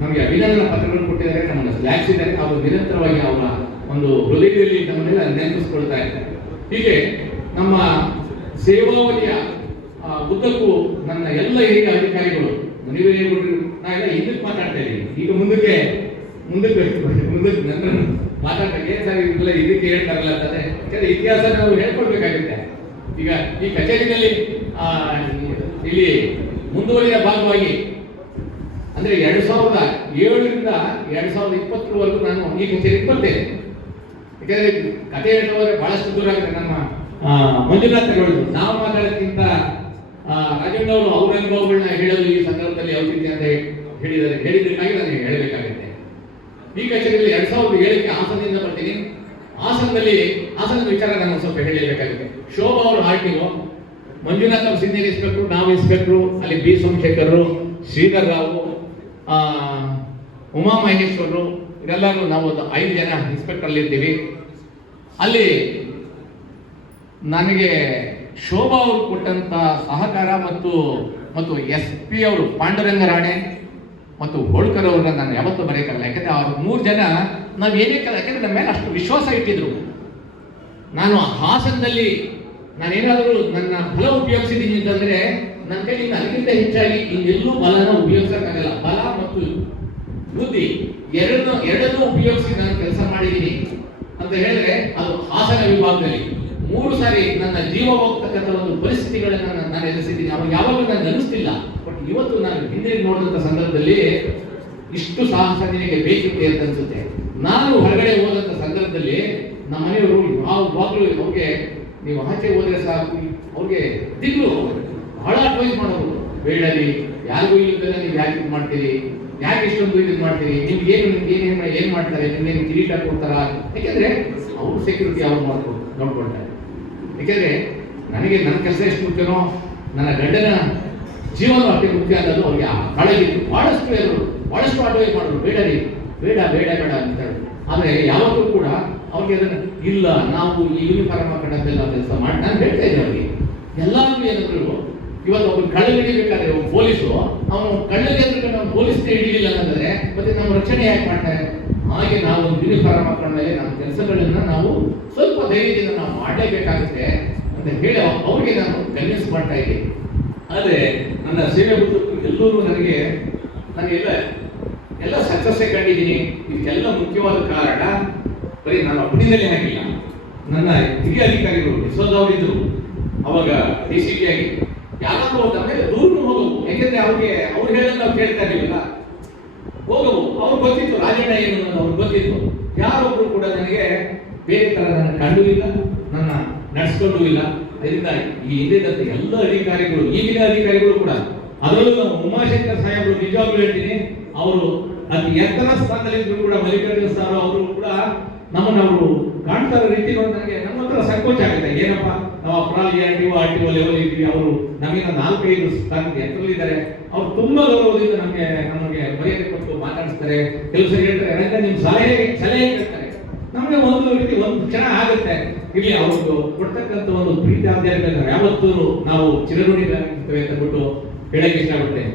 ನಮಗೆ ಅಭಿನಂದನಾ ಪತ್ರಗಳನ್ನು ಕೊಟ್ಟಿದ್ದಾರೆ, ನಮ್ಮನ್ನು ಶ್ಲಾಘಿಸಿದ್ದಾರೆ. ಅವರು ನಿರಂತರವಾಗಿ ಅವರ ಒಂದು ಹೃದಯದಲ್ಲಿ ನಮ್ಮನ್ನೆಲ್ಲ ನೆನಪಿಸ್ಕೊಳ್ತಾ ಇದ್ದಾರೆ. ಹೀಗೆ ನಮ್ಮ ಸೇವಾವಧಿಯ ಉದ್ದಕ್ಕೂ ನನ್ನ ಎಲ್ಲ ಹಿರಿಯ ಅಧಿಕಾರಿಗಳು ಮುನಿವೇರೇಗೌಡರು ನಾವೆಲ್ಲ ಹಿಂದಕ್ಕೆ ಮಾತಾಡ್ತಾ ಇದ್ದೀವಿ. ಈಗ ಮುಂದಕ್ಕೆ ನನ್ನನ್ನು ಮಾತಾಡ್ತಾರೆ ಸರ್ ಇವೆಲ್ಲ ಇದಕ್ಕೆ ಹೇಳ್ತಾರಲ್ಲ ಅಂತಂದ್ರೆ, ಯಾಕಂದ್ರೆ ಇತಿಹಾಸ ನಾವು ಹೇಳ್ಕೊಳ್ಬೇಕಾಗುತ್ತೆ. ಈಗ ಈ ಕಚೇರಿನಲ್ಲಿ ಇಲ್ಲಿ ಮುಂದುವರಿದ ಭಾಗವಾಗಿ ಅಂದ್ರೆ 2007ರಿಂದ 2020ವರೆಗೂ ನಾನು ಈ ಕಚೇರಿಗೆ ಬರ್ತೇನೆ. ಯಾಕಂದ್ರೆ ಕಥೆ ಹೇಳ್ತವ್ರೆ ಬಹಳಷ್ಟು ದೂರ ಆಗುತ್ತೆ. ನಮ್ಮ ಮಂಜುನಾಥ್ ಹೇಳಿದ್ರು, ನಾವು ಮಾತಾಡೋದಕ್ಕಿಂತ ರಾಜಣ್ಣ ಅವರು ಅವ್ರ ಅನುಭವಗಳನ್ನ ಹೇಳಲು ಈ ಸಂದರ್ಭದಲ್ಲಿ ಔಚಿತ್ಯ ಅಂತ ಹೇಳಿದ್ದಕ್ಕಾಗಿ ನಾನು ಹೇಳಬೇಕಾಗುತ್ತೆ. ಈ ಕಚೇರಿಯಲ್ಲಿ 2007ಕ್ಕೆ ಹಾಸನದಿಂದ ಬರ್ತೀನಿ. ಹಾಸನದ ವಿಚಾರ ನಾನು ಸ್ವಲ್ಪ ಹೇಳಬೇಕಾಗುತ್ತೆ. ಶೋಭಾ ಅವರು RTO, ಮಂಜುನಾಥ್ ಅವರು ಸೀನಿಯರ್ ಇನ್ಸ್ಪೆಕ್ಟರ್, ನಾವು ಇನ್ಸ್ಪೆಕ್ಟರ್, ಅಲ್ಲಿ B ಸೋಮಶೇಖರ್, ಶ್ರೀಧರ್ ರಾವು, ಉಮಾ ಮಹೇಶ್ವರರು, ಇದೆಲ್ಲರೂ ನಾವು ಒಂದು 5 ಜನ ಇನ್ಸ್ಪೆಕ್ಟರ್ ಅಲ್ಲಿ ಇರ್ತೀವಿ. ಅಲ್ಲಿ ನನಗೆ ಶೋಭಾ ಅವರು ಕೊಟ್ಟಂತ ಸಹಕಾರ ಮತ್ತು SP ಅವರು ಪಾಂಡುರಂಗ ರಾಣೆ ಮತ್ತು ಹೋಳ್ಕರ್ ಅವ್ರನ್ನ ನಾನು ಯಾವತ್ತೂ ಬರೆಯಕ್ಕಲ್ಲ. ಯಾಕಂದ್ರೆ ಅವ್ರು 3 ಜನ ನಾವು ಏನೇ ಯಾಕಂದ್ರೆ ನಮ್ಮ ಮೇಲೆ ಅಷ್ಟು ವಿಶ್ವಾಸ ಇಟ್ಟಿದ್ರು. ನಾನು ಹಾಸನದಲ್ಲಿ ನಾನೇನಾದರೂ ನನ್ನ ಬಲ ಉಪಯೋಗಿಸಿದ್ದೀನಿ ಅಂತಂದ್ರೆ ನನ್ನ ಕೈಲಿ ಅದಕ್ಕಿಂತ ಹೆಚ್ಚಾಗಿ ಇನ್ನೆಲ್ಲೂ ಬಲನ ಉಪಯೋಗಿಸಕ್ಕಾಗಲ್ಲ. ಬಲ ಮತ್ತು ಬುದ್ಧಿ ಎರಡನ್ನೂ ಉಪಯೋಗಿಸಿ ನಾನು ಕೆಲಸ ಮಾಡಿದ್ದೀನಿ ಅಂತ ಹೇಳಿದ್ರೆ ಅದು ಹಾಸನ ವಿಭಾಗದಲ್ಲಿ 3 ಸಾರಿ ನನ್ನ ಜೀವ ಹೋಗ್ತಕ್ಕಂಥ ಒಂದು ಪರಿಸ್ಥಿತಿಗಳನ್ನ ನಾನು ಎದುರಿಸಿದ್ದೀನಿ. ಅವಾಗ ಯಾವಾಗಲೂ ನಾನು ಅನಿಸ್ತಿಲ್ಲ. ಬಟ್ ಇವತ್ತು ನಾನು ಹಿಂದೆ ನೋಡಿದಂಥ ಸಂದರ್ಭದಲ್ಲಿ ಇಷ್ಟು ಸಾಹಸ ನಿನಗೆ ಬೇಕಿದೆ ಅಂತ ಅನ್ಸುತ್ತೆ. ನಾನು ಹೊರಗಡೆ ಹೋದಂಥ ಸಂದರ್ಭದಲ್ಲಿ ನಮ್ಮ ಮನೆಯವರು ಯಾವಾಗಲೂ ಅವ್ರಿಗೆ ನೀವು ಆಚೆ ಹೋದ್ರೆ ಸಾಕು, ಅವ್ರಿಗೆ ದಿಗ್ಲು ಬಹಳ ಅಡ್ವೈಸ್ ಮಾಡೋರು, ಬೇಡರಿ ಯಾರಿಗೂ ಇಲ್ಲದೆಲ್ಲ ನೀವು ಯಾಕೆ ಇದು ಮಾಡ್ತೀರಿ, ಯಾಕೆ ಇಷ್ಟೊಂದು ಇದು ಮಾಡ್ತೀರಿ, ನಿಮ್ಗೆ ಏನ್ ಮಾಡ್ತಾರೆ, ನಿಮ್ಗೇನು ಕಿರೀಟ ಕೊಡ್ತಾರ, ಯಾಕೆಂದ್ರೆ ಅವ್ರು ಸೆಕ್ಯೂರಿಟಿ ಅವ್ರು ನೋಡ್ಕೊಳ್ತಾರೆ. ಯಾಕೆಂದ್ರೆ ನನಗೆ ನನ್ನ ಕೆಲಸ ಎಷ್ಟು ಮುಖ್ಯನೋ ನನ್ನ ಗಂಡನ ಜೀವನ ಅಷ್ಟೇ ಮುಖ್ಯ ಅನ್ನೋದು ಅವ್ರಿಗೆ ಕಾಳಜಿತ್ತು. ಬಹಳಷ್ಟು ಅಡ್ವೈಸ್ ಮಾಡೋರು, ಬೇಡರಿ ಬೇಡ ಅಂತ. ಆದ್ರೆ ಯಾವತ್ತೂ ಕೂಡ ಅವ್ರಿಗೆ ಅದನ್ನ ಇಲ್ಲ, ನಾವು ಈ ಯೂನಿಫಾರ್ಮ್ ಹಾಕೊಂಡೆಲ್ಲ ಕೆಲಸ ಮಾಡಿ ನಾನು ಹೇಳ್ತಾ ಇದ್ದೆ ಅವ್ರಿಗೆ. ಎಲ್ಲಾರು ಏನಾದ್ರು ಇವತ್ತು ಒಬ್ಬರು ಕಳ್ಳ ಹಿಡಿಬೇಕಾದ್ರೆ ಒಬ್ಬ ಪೊಲೀಸು ಅವನು ಕಳ್ಳಗೆ ಎದುರ್ಕೊಂಡು ನಾವು ಪೊಲೀಸ್ನೇ ಹಿಡಿಲಿಲ್ಲ ಅನ್ನೋದ್ರೆ ಮತ್ತೆ ನಮ್ಮ ರಕ್ಷಣೆ ಯಾಕೆ ಮಾಡ್ತಾರೆ? ಹಾಗೆ ನಾವು ಒಂದು ಯೂನಿಫಾರ್ಮ್ ಹಾಕೊಂಡ್ಮೇಲೆ ನಮ್ಮ ಕೆಲಸಗಳನ್ನ ನಾವು ಸ್ವಲ್ಪ ಧೈರ್ಯದಿಂದ ನಾವು ಮಾಡಲೇಬೇಕಾಗುತ್ತೆ ಅಂತ ಹೇಳಿ ಅವ್ರಿಗೆ ನಾನು ಕನ್ವಿನ್ಸ್ ಮಾಡ್ತಾ ಇದ್ದೀನಿ. ಆದರೆ ನನ್ನ ಸೇವೆ ಉದ್ದಕ್ಕೂ ಎಲ್ಲರೂ ನಾನು ಎಲ್ಲ ಸಕ್ಸಸ್ಸೇ ಕಂಡಿದ್ದೀನಿ. ಇದಕ್ಕೆಲ್ಲ ಮುಖ್ಯವಾದ ಕಾರಣ ಬರೀ ನಾನು ಒಬ್ಬನಿಂದಲೇ ಹಾಕಿಲ್ಲ, ನನ್ನ ಹಿರಿಯ ಅಧಿಕಾರಿಗಳು ಇದ್ದರು ಅವಾಗ DCP ಆಗಿ ಯಾರಾದ್ರೂ ಹೋದ ಮೇಲೆ ದೂರನು ಹೋಗವು. ಯಾಕೆಂದ್ರೆ ಅವ್ರು ಹೇಳಿದ್ರೆ ನಾವು ಕೇಳ್ತಾ ಇರಲಿಲ್ಲ, ಹೋಗವು. ಅವ್ರಿಗೆ ಗೊತ್ತಿತ್ತು ರಾಜಣ್ಣ ಏನು ಅನ್ನೋದು ಅವ್ರಿಗೆ ಗೊತ್ತಿತ್ತು. ಯಾರೊಬ್ರು ಕೂಡ ನನಗೆ ಬೇರೆ ತರ ನನ್ನ ಕಂಡು ಇಲ್ಲ, ನನ್ನ ನಡೆಸ್ಕೊಂಡು ಇಲ್ಲ. ಅದರಿಂದ ಈ ಹಿಂದಿದ್ದಂತೆ ಎಲ್ಲ ಅಧಿಕಾರಿಗಳು, ಈಗಿನ ಅಧಿಕಾರಿಗಳು ಕೂಡ, ಅದರಲ್ಲೂ ನಾವು ಉಮಾಶಂಕರ್ ಸಾಹೇಬರು ನಿಜವಾಗ್ಲೂ ಹೇಳ್ತೀನಿ, ಅವರು ಅತಿ ಎತ್ತರ ಸ್ಥಾನದಲ್ಲಿದ್ರು ಕೂಡ ಮಲ್ಲಿಕಾರ್ಜುನ ಸರ್ ಅವರು ಕೂಡ ನಮ್ಮನ್ನು ಅವರು ಕಾಣ್ತಾ ಇರೋ ರೀತಿ ನೋಡಿ ನನಗೆ ನಮ್ಮ ಹತ್ರ ಸಂಕೋಚ ಆಗುತ್ತೆ. ಏನಪ್ಪ ನಾವು ಅಪ್ರಾಲ್ RTO ಲೆವೆಲ್ ಇದ್ವಿ, ಅವರು ನಮ್ಮಿಂದ 4-5 ಸ್ಥಾನಕ್ಕೆ ಎತ್ತರಲ್ಲಿದ್ದಾರೆ. ಅವ್ರು ತುಂಬಾ ಗೌರವದಿಂದ ನಮಗೆ ಮರ್ಯಾದೆ ಕೊಟ್ಟು ಮಾತಾಡಿಸ್ತಾರೆ. ಕೆಲವು ಸರಿ ಹೇಳ್ತಾರೆ, ನಿಮ್ ಸಲಹೆ ಕೇಳ್ತಾರೆ. ನಮಗೆ ಒಂದು ರೀತಿ ಒಂದು ಕ್ಷಣ ಆಗುತ್ತೆ, ಇಲ್ಲಿ ಅವ್ರಿಗೆ ಕೊಡ್ತಕ್ಕಂಥ ಒಂದು ಪ್ರೀತಿ ಆದ್ಯತೆ ಯಾವತ್ತೂ ನಾವು ಚಿರಋಣಿಗಳಾಗಿರ್ತೇವೆ ಅಂತ ಬಿಟ್ಟು ಹೇಳಕ್ಕೆ ಇಷ್ಟಪಡ್ತೇನೆ.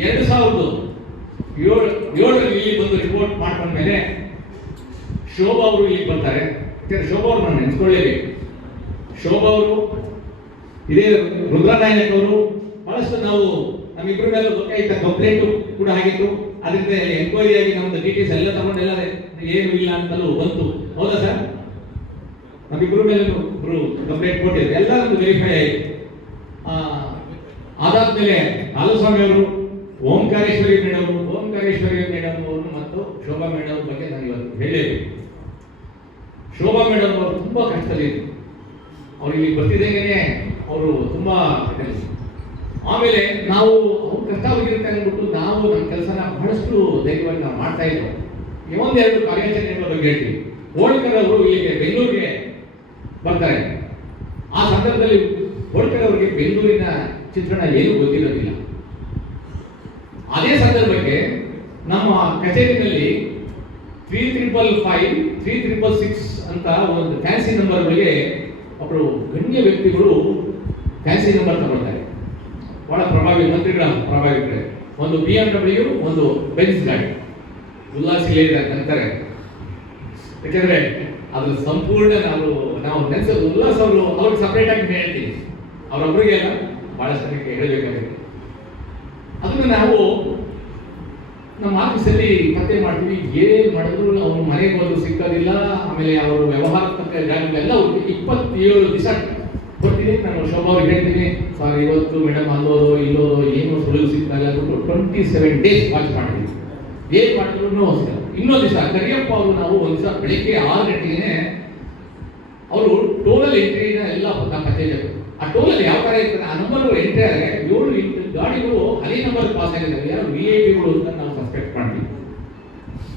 2007ರಲ್ಲಿ ಇಲ್ಲಿ ಬಂದು ರಿಪೋರ್ಟ್ ಮಾಡ್ಕೊಂಡ್ಮೇಲೆ ಶೋಭಾ ಅವರು ಇಲ್ಲಿ ಬರ್ತಾರೆ. ಶೋಭಾ ಅವರು ನಾನು ನೆನೆಸ್ಕೊಳ್ಳೇಬೇಕು. ಶೋಭಾ ಅವರು, ಇದೇ ರುದ್ರನಾಯಕ್ ಅವರು, ಬಹಳಷ್ಟು ನಾವು ನಮ್ಮಿಬ್ಬರ ಮೇಲೆ ಗೊತ್ತಾಯ್ತ ಕಂಪ್ಲೇಂಟ್ ಕೂಡ ಆಗಿತ್ತು. ಅದರಿಂದ ಎಂಕ್ವೈರಿ ಆಗಿ ನಮ್ದು ಡೀಟೇಲ್ಸ್ ಎಲ್ಲ ತಗೊಂಡೆಲ್ಲ ಏನು ಇಲ್ಲ ಅಂತಲೂ ಬಂತು. ಹೌದಾ ಸರ್? ನಮ್ಮಿಬ್ಬರ ಮೇಲೆ ಕಂಪ್ಲೇಂಟ್ ಕೊಟ್ಟಿದ್ರು, ಎಲ್ಲ ನಮ್ದು ವೆರಿಫೈ ಆಯಿತು. ಅದಾದ್ಮೇಲೆ ಹಾಲಸ್ವಾಮಿ ಅವರು, ಓಂಕಾರೇಶ್ವರಿ ಮೇಡಮ್ ಅವರು ಮತ್ತು ಶೋಭಾ ಮೇಡಮ್ ಬಗ್ಗೆ ನಾನು ಇವತ್ತು ಹೇಳಲೇಬೇಕು. ಶೋಭಾ ಮೇಡಮ್ ಅವರು ತುಂಬಾ ಕಷ್ಟದಲ್ಲಿದ್ದರು. ಅವ್ರು ಇಲ್ಲಿ ಬರ್ತಿದ್ದೇನೆ ಅವರು ತುಂಬಾ, ಆಮೇಲೆ ನಾವು ಅವ್ರು ಕಷ್ಟ ಆಗಿರುತ್ತೆ ಅಂದ್ಬಿಟ್ಟು ನಾವು ನಮ್ಮ ಕೆಲಸನ ಬಹಳಷ್ಟು ಧೈರ್ಯವಾಗಿ ನಾವು ಮಾಡ್ತಾ ಇದ್ದೋ. ಒಂದೆರಡು ಕಾರ್ಯಾಚರಣೆಗಳ ಬಗ್ಗೆ ಹೇಳ್ತೀವಿ. ಹೋಳ್ಕರ್ ಅವರು ಇಲ್ಲಿಗೆ ಬೆಂಗಳೂರಿಗೆ ಬರ್ತಾರೆ. ಆ ಸಂದರ್ಭದಲ್ಲಿ ಹೋಳ್ಕರ್ ಅವರಿಗೆ ಬೆಂಗಳೂರಿನ ಚಿತ್ರಣ ಏನೂ ಗೊತ್ತಿರೋದಿಲ್ಲ. ಅದೇ ಸಂದರ್ಭಕ್ಕೆ ನಮ್ಮ ಕಚೇರಿನಲ್ಲಿ 3555, 3666 ಅಂತ ಒಂದು ಫ್ಯಾನ್ಸಿ ನಂಬರ್ಗಳಿಗೆ ಒಬ್ಬರು ಗಣ್ಯ ವ್ಯಕ್ತಿಗಳು ಫ್ಯಾನ್ಸಿ ನಂಬರ್ ತಗೊಳ್ತಾರೆ. ಬಹಳ ಪ್ರಭಾವಿ ಮಂತ್ರಿಗಳ ಪ್ರಭಾವಿಗಳು. ಒಂದು BMW, ಒಂದು ಬೆನ್ಸ್ ಗಾಡಿ ಉಲ್ಲಾಸ್ ಅಂತಾರೆ. ಯಾಕಂದ್ರೆ ಅದ್ರ ಸಂಪೂರ್ಣ ನಾವು ನೆನೆಸೋದು ಉಲ್ಲಾಸ್ ಅವರು, ಅವ್ರಿಗೆ ಸಪರೇಟ್ ಆಗಿ ಹೇಳ್ತೀನಿ, ಅವರೊಬ್ಬರಿಗೆ ಅಲ್ಲ ಬಹಳಷ್ಟು ಜನಕ್ಕೆ ಹೇಳಬೇಕಾಗುತ್ತೆ. ಅದನ್ನು ನಾವು ನಮ್ಮ ಆಫೀಸಲ್ಲಿ ಪತ್ತೆ ಮಾಡ್ತೀವಿ. ಏನ್ ಮಾಡಿದ್ರು ಅವ್ರು ಮನೆಗೆ ಹೋದ್ರು ಸಿಕ್ಕೋದಿಲ್ಲ. ಆಮೇಲೆ ಅವರು ವ್ಯವಹಾರ ಜಾಗಗಳೆಲ್ಲ 27 ದಿವಸ ಕೊಡ್ತೀನಿ. ನಾನು ಶೋಭಾ ಅವ್ರಿಗೆ ಹೇಳ್ತೀನಿ, ಸರ್ ಇವತ್ತು ಮೇಡಮ್ ಅಲ್ಲೋದು ಇಲ್ಲೋದು ಏನು ಸುಳಿವು ಸಿಗ್ತಾ ಇಲ್ಲ ಅಂದ್ಬಿಟ್ಟು 27 ಡೇಸ್ ವಾಚ್ ಮಾಡಿದ್ವಿ. ಏನ್ ಮಾಡಿದ್ರು ಇನ್ನೊಂದು ದಿವಸ ಕರಿಯಪ್ಪ ಅವರು, ನಾವು ಒಂದು ದಿವಸ ಬೆಳಿಗ್ಗೆ 6 ಗಂಟೆಗೆ ಅವರು ಟೋಲಲ್ಲಿ ಎಂಟ್ರಿನ ಎಲ್ಲ ಪತ್ತೆ. ಆ ಟೋಲಲ್ಲಿ ಯಾವ ತರ ಇರ್ತದೆ, ಆ ನಂಬರ್ ಎಂಟ್ರಿ ಆದರೆ 7-8 ಗಾಡಿಗಳು ಹಳಿ ನಂಬರ್ ಪಾಸ್ ಆಗಿದ್ದಾವೆ. ಯಾರು VIPಗಳು ಅಂತ ನಾವು ಸಸ್ಪೆಕ್ಟ್ ಮಾಡ್ತೀವಿ.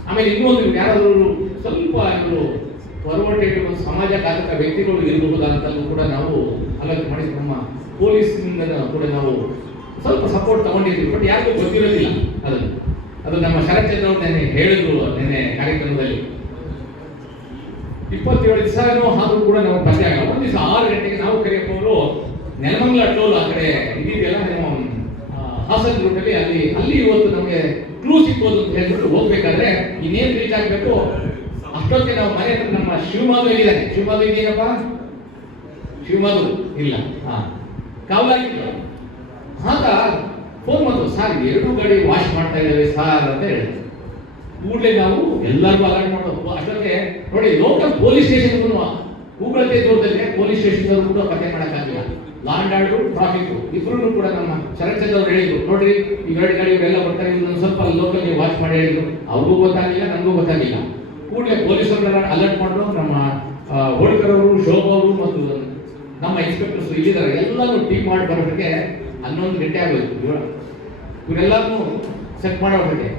ಆಮೇಲೆ ಇನ್ನೊಂದು ಯಾರಾದರೂ ಸ್ವಲ್ಪ ಹೊರವಟೆಗಳು ಸಮಾಜಘಾತಕ ವ್ಯಕ್ತಿಗಳು ಇರಬಹುದಂತಲೂ ಕೂಡ ನಾವು ಅಲರ್ಟ್ ಮಾಡಿ ನಮ್ಮ ಪೊಲೀಸ್ನಿಂದ ಕೂಡ ನಾವು ಸ್ವಲ್ಪ ಸಪೋರ್ಟ್ ತಗೊಂಡಿದ್ವಿ. ಬಟ್ ಯಾರಿಗೂ ಗೊತ್ತಿರೋದಿಲ್ಲ. ಅದು ನಮ್ಮ ಶರತ್ಚಂದ್ರ ಅವರು ನೆನ್ನೆ ಹೇಳಿದ್ರು, ನೆನ್ನೆ ಕಾರ್ಯಕ್ರಮದಲ್ಲಿ 27 ದಿವಸ ಆದ್ರೂ ಕೂಡ ನಾವು ಪತ್ತೆ ಆಗಲ್ಲ. ಒಂದು ದಿವಸ 6 ಗಂಟೆಗೆ ನಾವು ಕರಿಯಪ್ಪ ಅವರು ನೆಲಮಂಗಲ ಟೋಲ್ ಆ ಕಡೆ ಇದೆಯಲ್ಲ ನಮ್ಮ ಹಾಸನ್ ರೂಟಲ್ಲಿ, ಅಲ್ಲಿ ಇವತ್ತು ನಮಗೆ ಕ್ಲೂ ಸಿಕ್ಬೋದು ಅಂತ ಹೇಳ್ಬಿಟ್ಟು ಹೋಗ್ಬೇಕಾದ್ರೆ ಇನ್ನೇನು ರೀಚ್ ಆಗ್ಬೇಕು ಅಷ್ಟೊತ್ತಿಗೆ ನಾವು ಮನೆ ಹತ್ರ ನಮ್ಮ ಶಿವಮಾಧು ಇದ್ದಾನೆ. ಶಿವಮಾಧು ಇದೆಯೇನಪ್ಪ? ಶಿವಮಾಧು ಇಲ್ಲ, ಕಾವಲಾಗಿತ್ತು. ಆಗ ಫೋನ್ ಬಂತು, ಸರ್ 2 ಗಾಡಿ ವಾಶ್ ಮಾಡ್ತಾ ಇದ್ದೇವೆ ಸರ್ ಅಂತ ಹೇಳಿದ್ರು. ಕೂಡಲೇ ನಾವು ಎಲ್ಲರಿಗೂ ಅಲರ್ಟ್ ಮಾಡೋದು. ಅಷ್ಟೊತ್ತಿಗೆ ನೋಡಿ, ಲೋಕಲ್ ಪೊಲೀಸ್ ಸ್ಟೇಷನ್ ಕೂಗಳತೆ ದೂರದಲ್ಲಿ ಪೊಲೀಸ್ ಸ್ಟೇಷನ್ ಕೂಡ ಪತ್ತೆ ಮಾಡೋಕ್ಕಾಗಿಲ್ಲ. ಲಾ ಅಂಡ್ ಆರ್ಡರ್, ಟ್ರಾಫಿಕ್ ಇಬ್ರು ಕೂಡ ನಮ್ಮ ಶರತ್ಚಂದ್ರ ಅವರು ಹೇಳಿದ್ರು, ನೋಡ್ರಿ ಈ 2 ಗಾಡಿ ಇವರೆಲ್ಲ ಬರ್ತಾರೆ, ಇವ್ರನ್ನ ಸ್ವಲ್ಪ ಲೋಕಲ್ ವಾಚ್ ಮಾಡಿ ಹೇಳಿದ್ರು. ಅವ್ರಿಗೂ ಗೊತ್ತಾಗಿಲ್ಲ, ನಮಗೂ ಗೊತ್ತಾಗಿಲ್ಲ. ಕೂಡಲೇ ಪೊಲೀಸರು ಅಲರ್ಟ್ ಮಾಡಿದ್ರು. ನಮ್ಮ ಹೋಳ್ಕರ್ ಅವರು, ಶೋಭಾ ಅವರು ಮತ್ತು ನಮ್ಮ ಇನ್ಸ್ಪೆಕ್ಟರ್ಸ್ ಇಲ್ಲಿದ್ದಾರೆ, ಎಲ್ಲರೂ ಟೀಮ್ ಮಾಡಿ ಬರೋದಕ್ಕೆ 11 ಗಂಟೆ ಆಗೋಯ್ತು. ಇವರೆಲ್ಲರೂ ಸೆಟ್ ಮಾಡೋದಕ್ಕೆ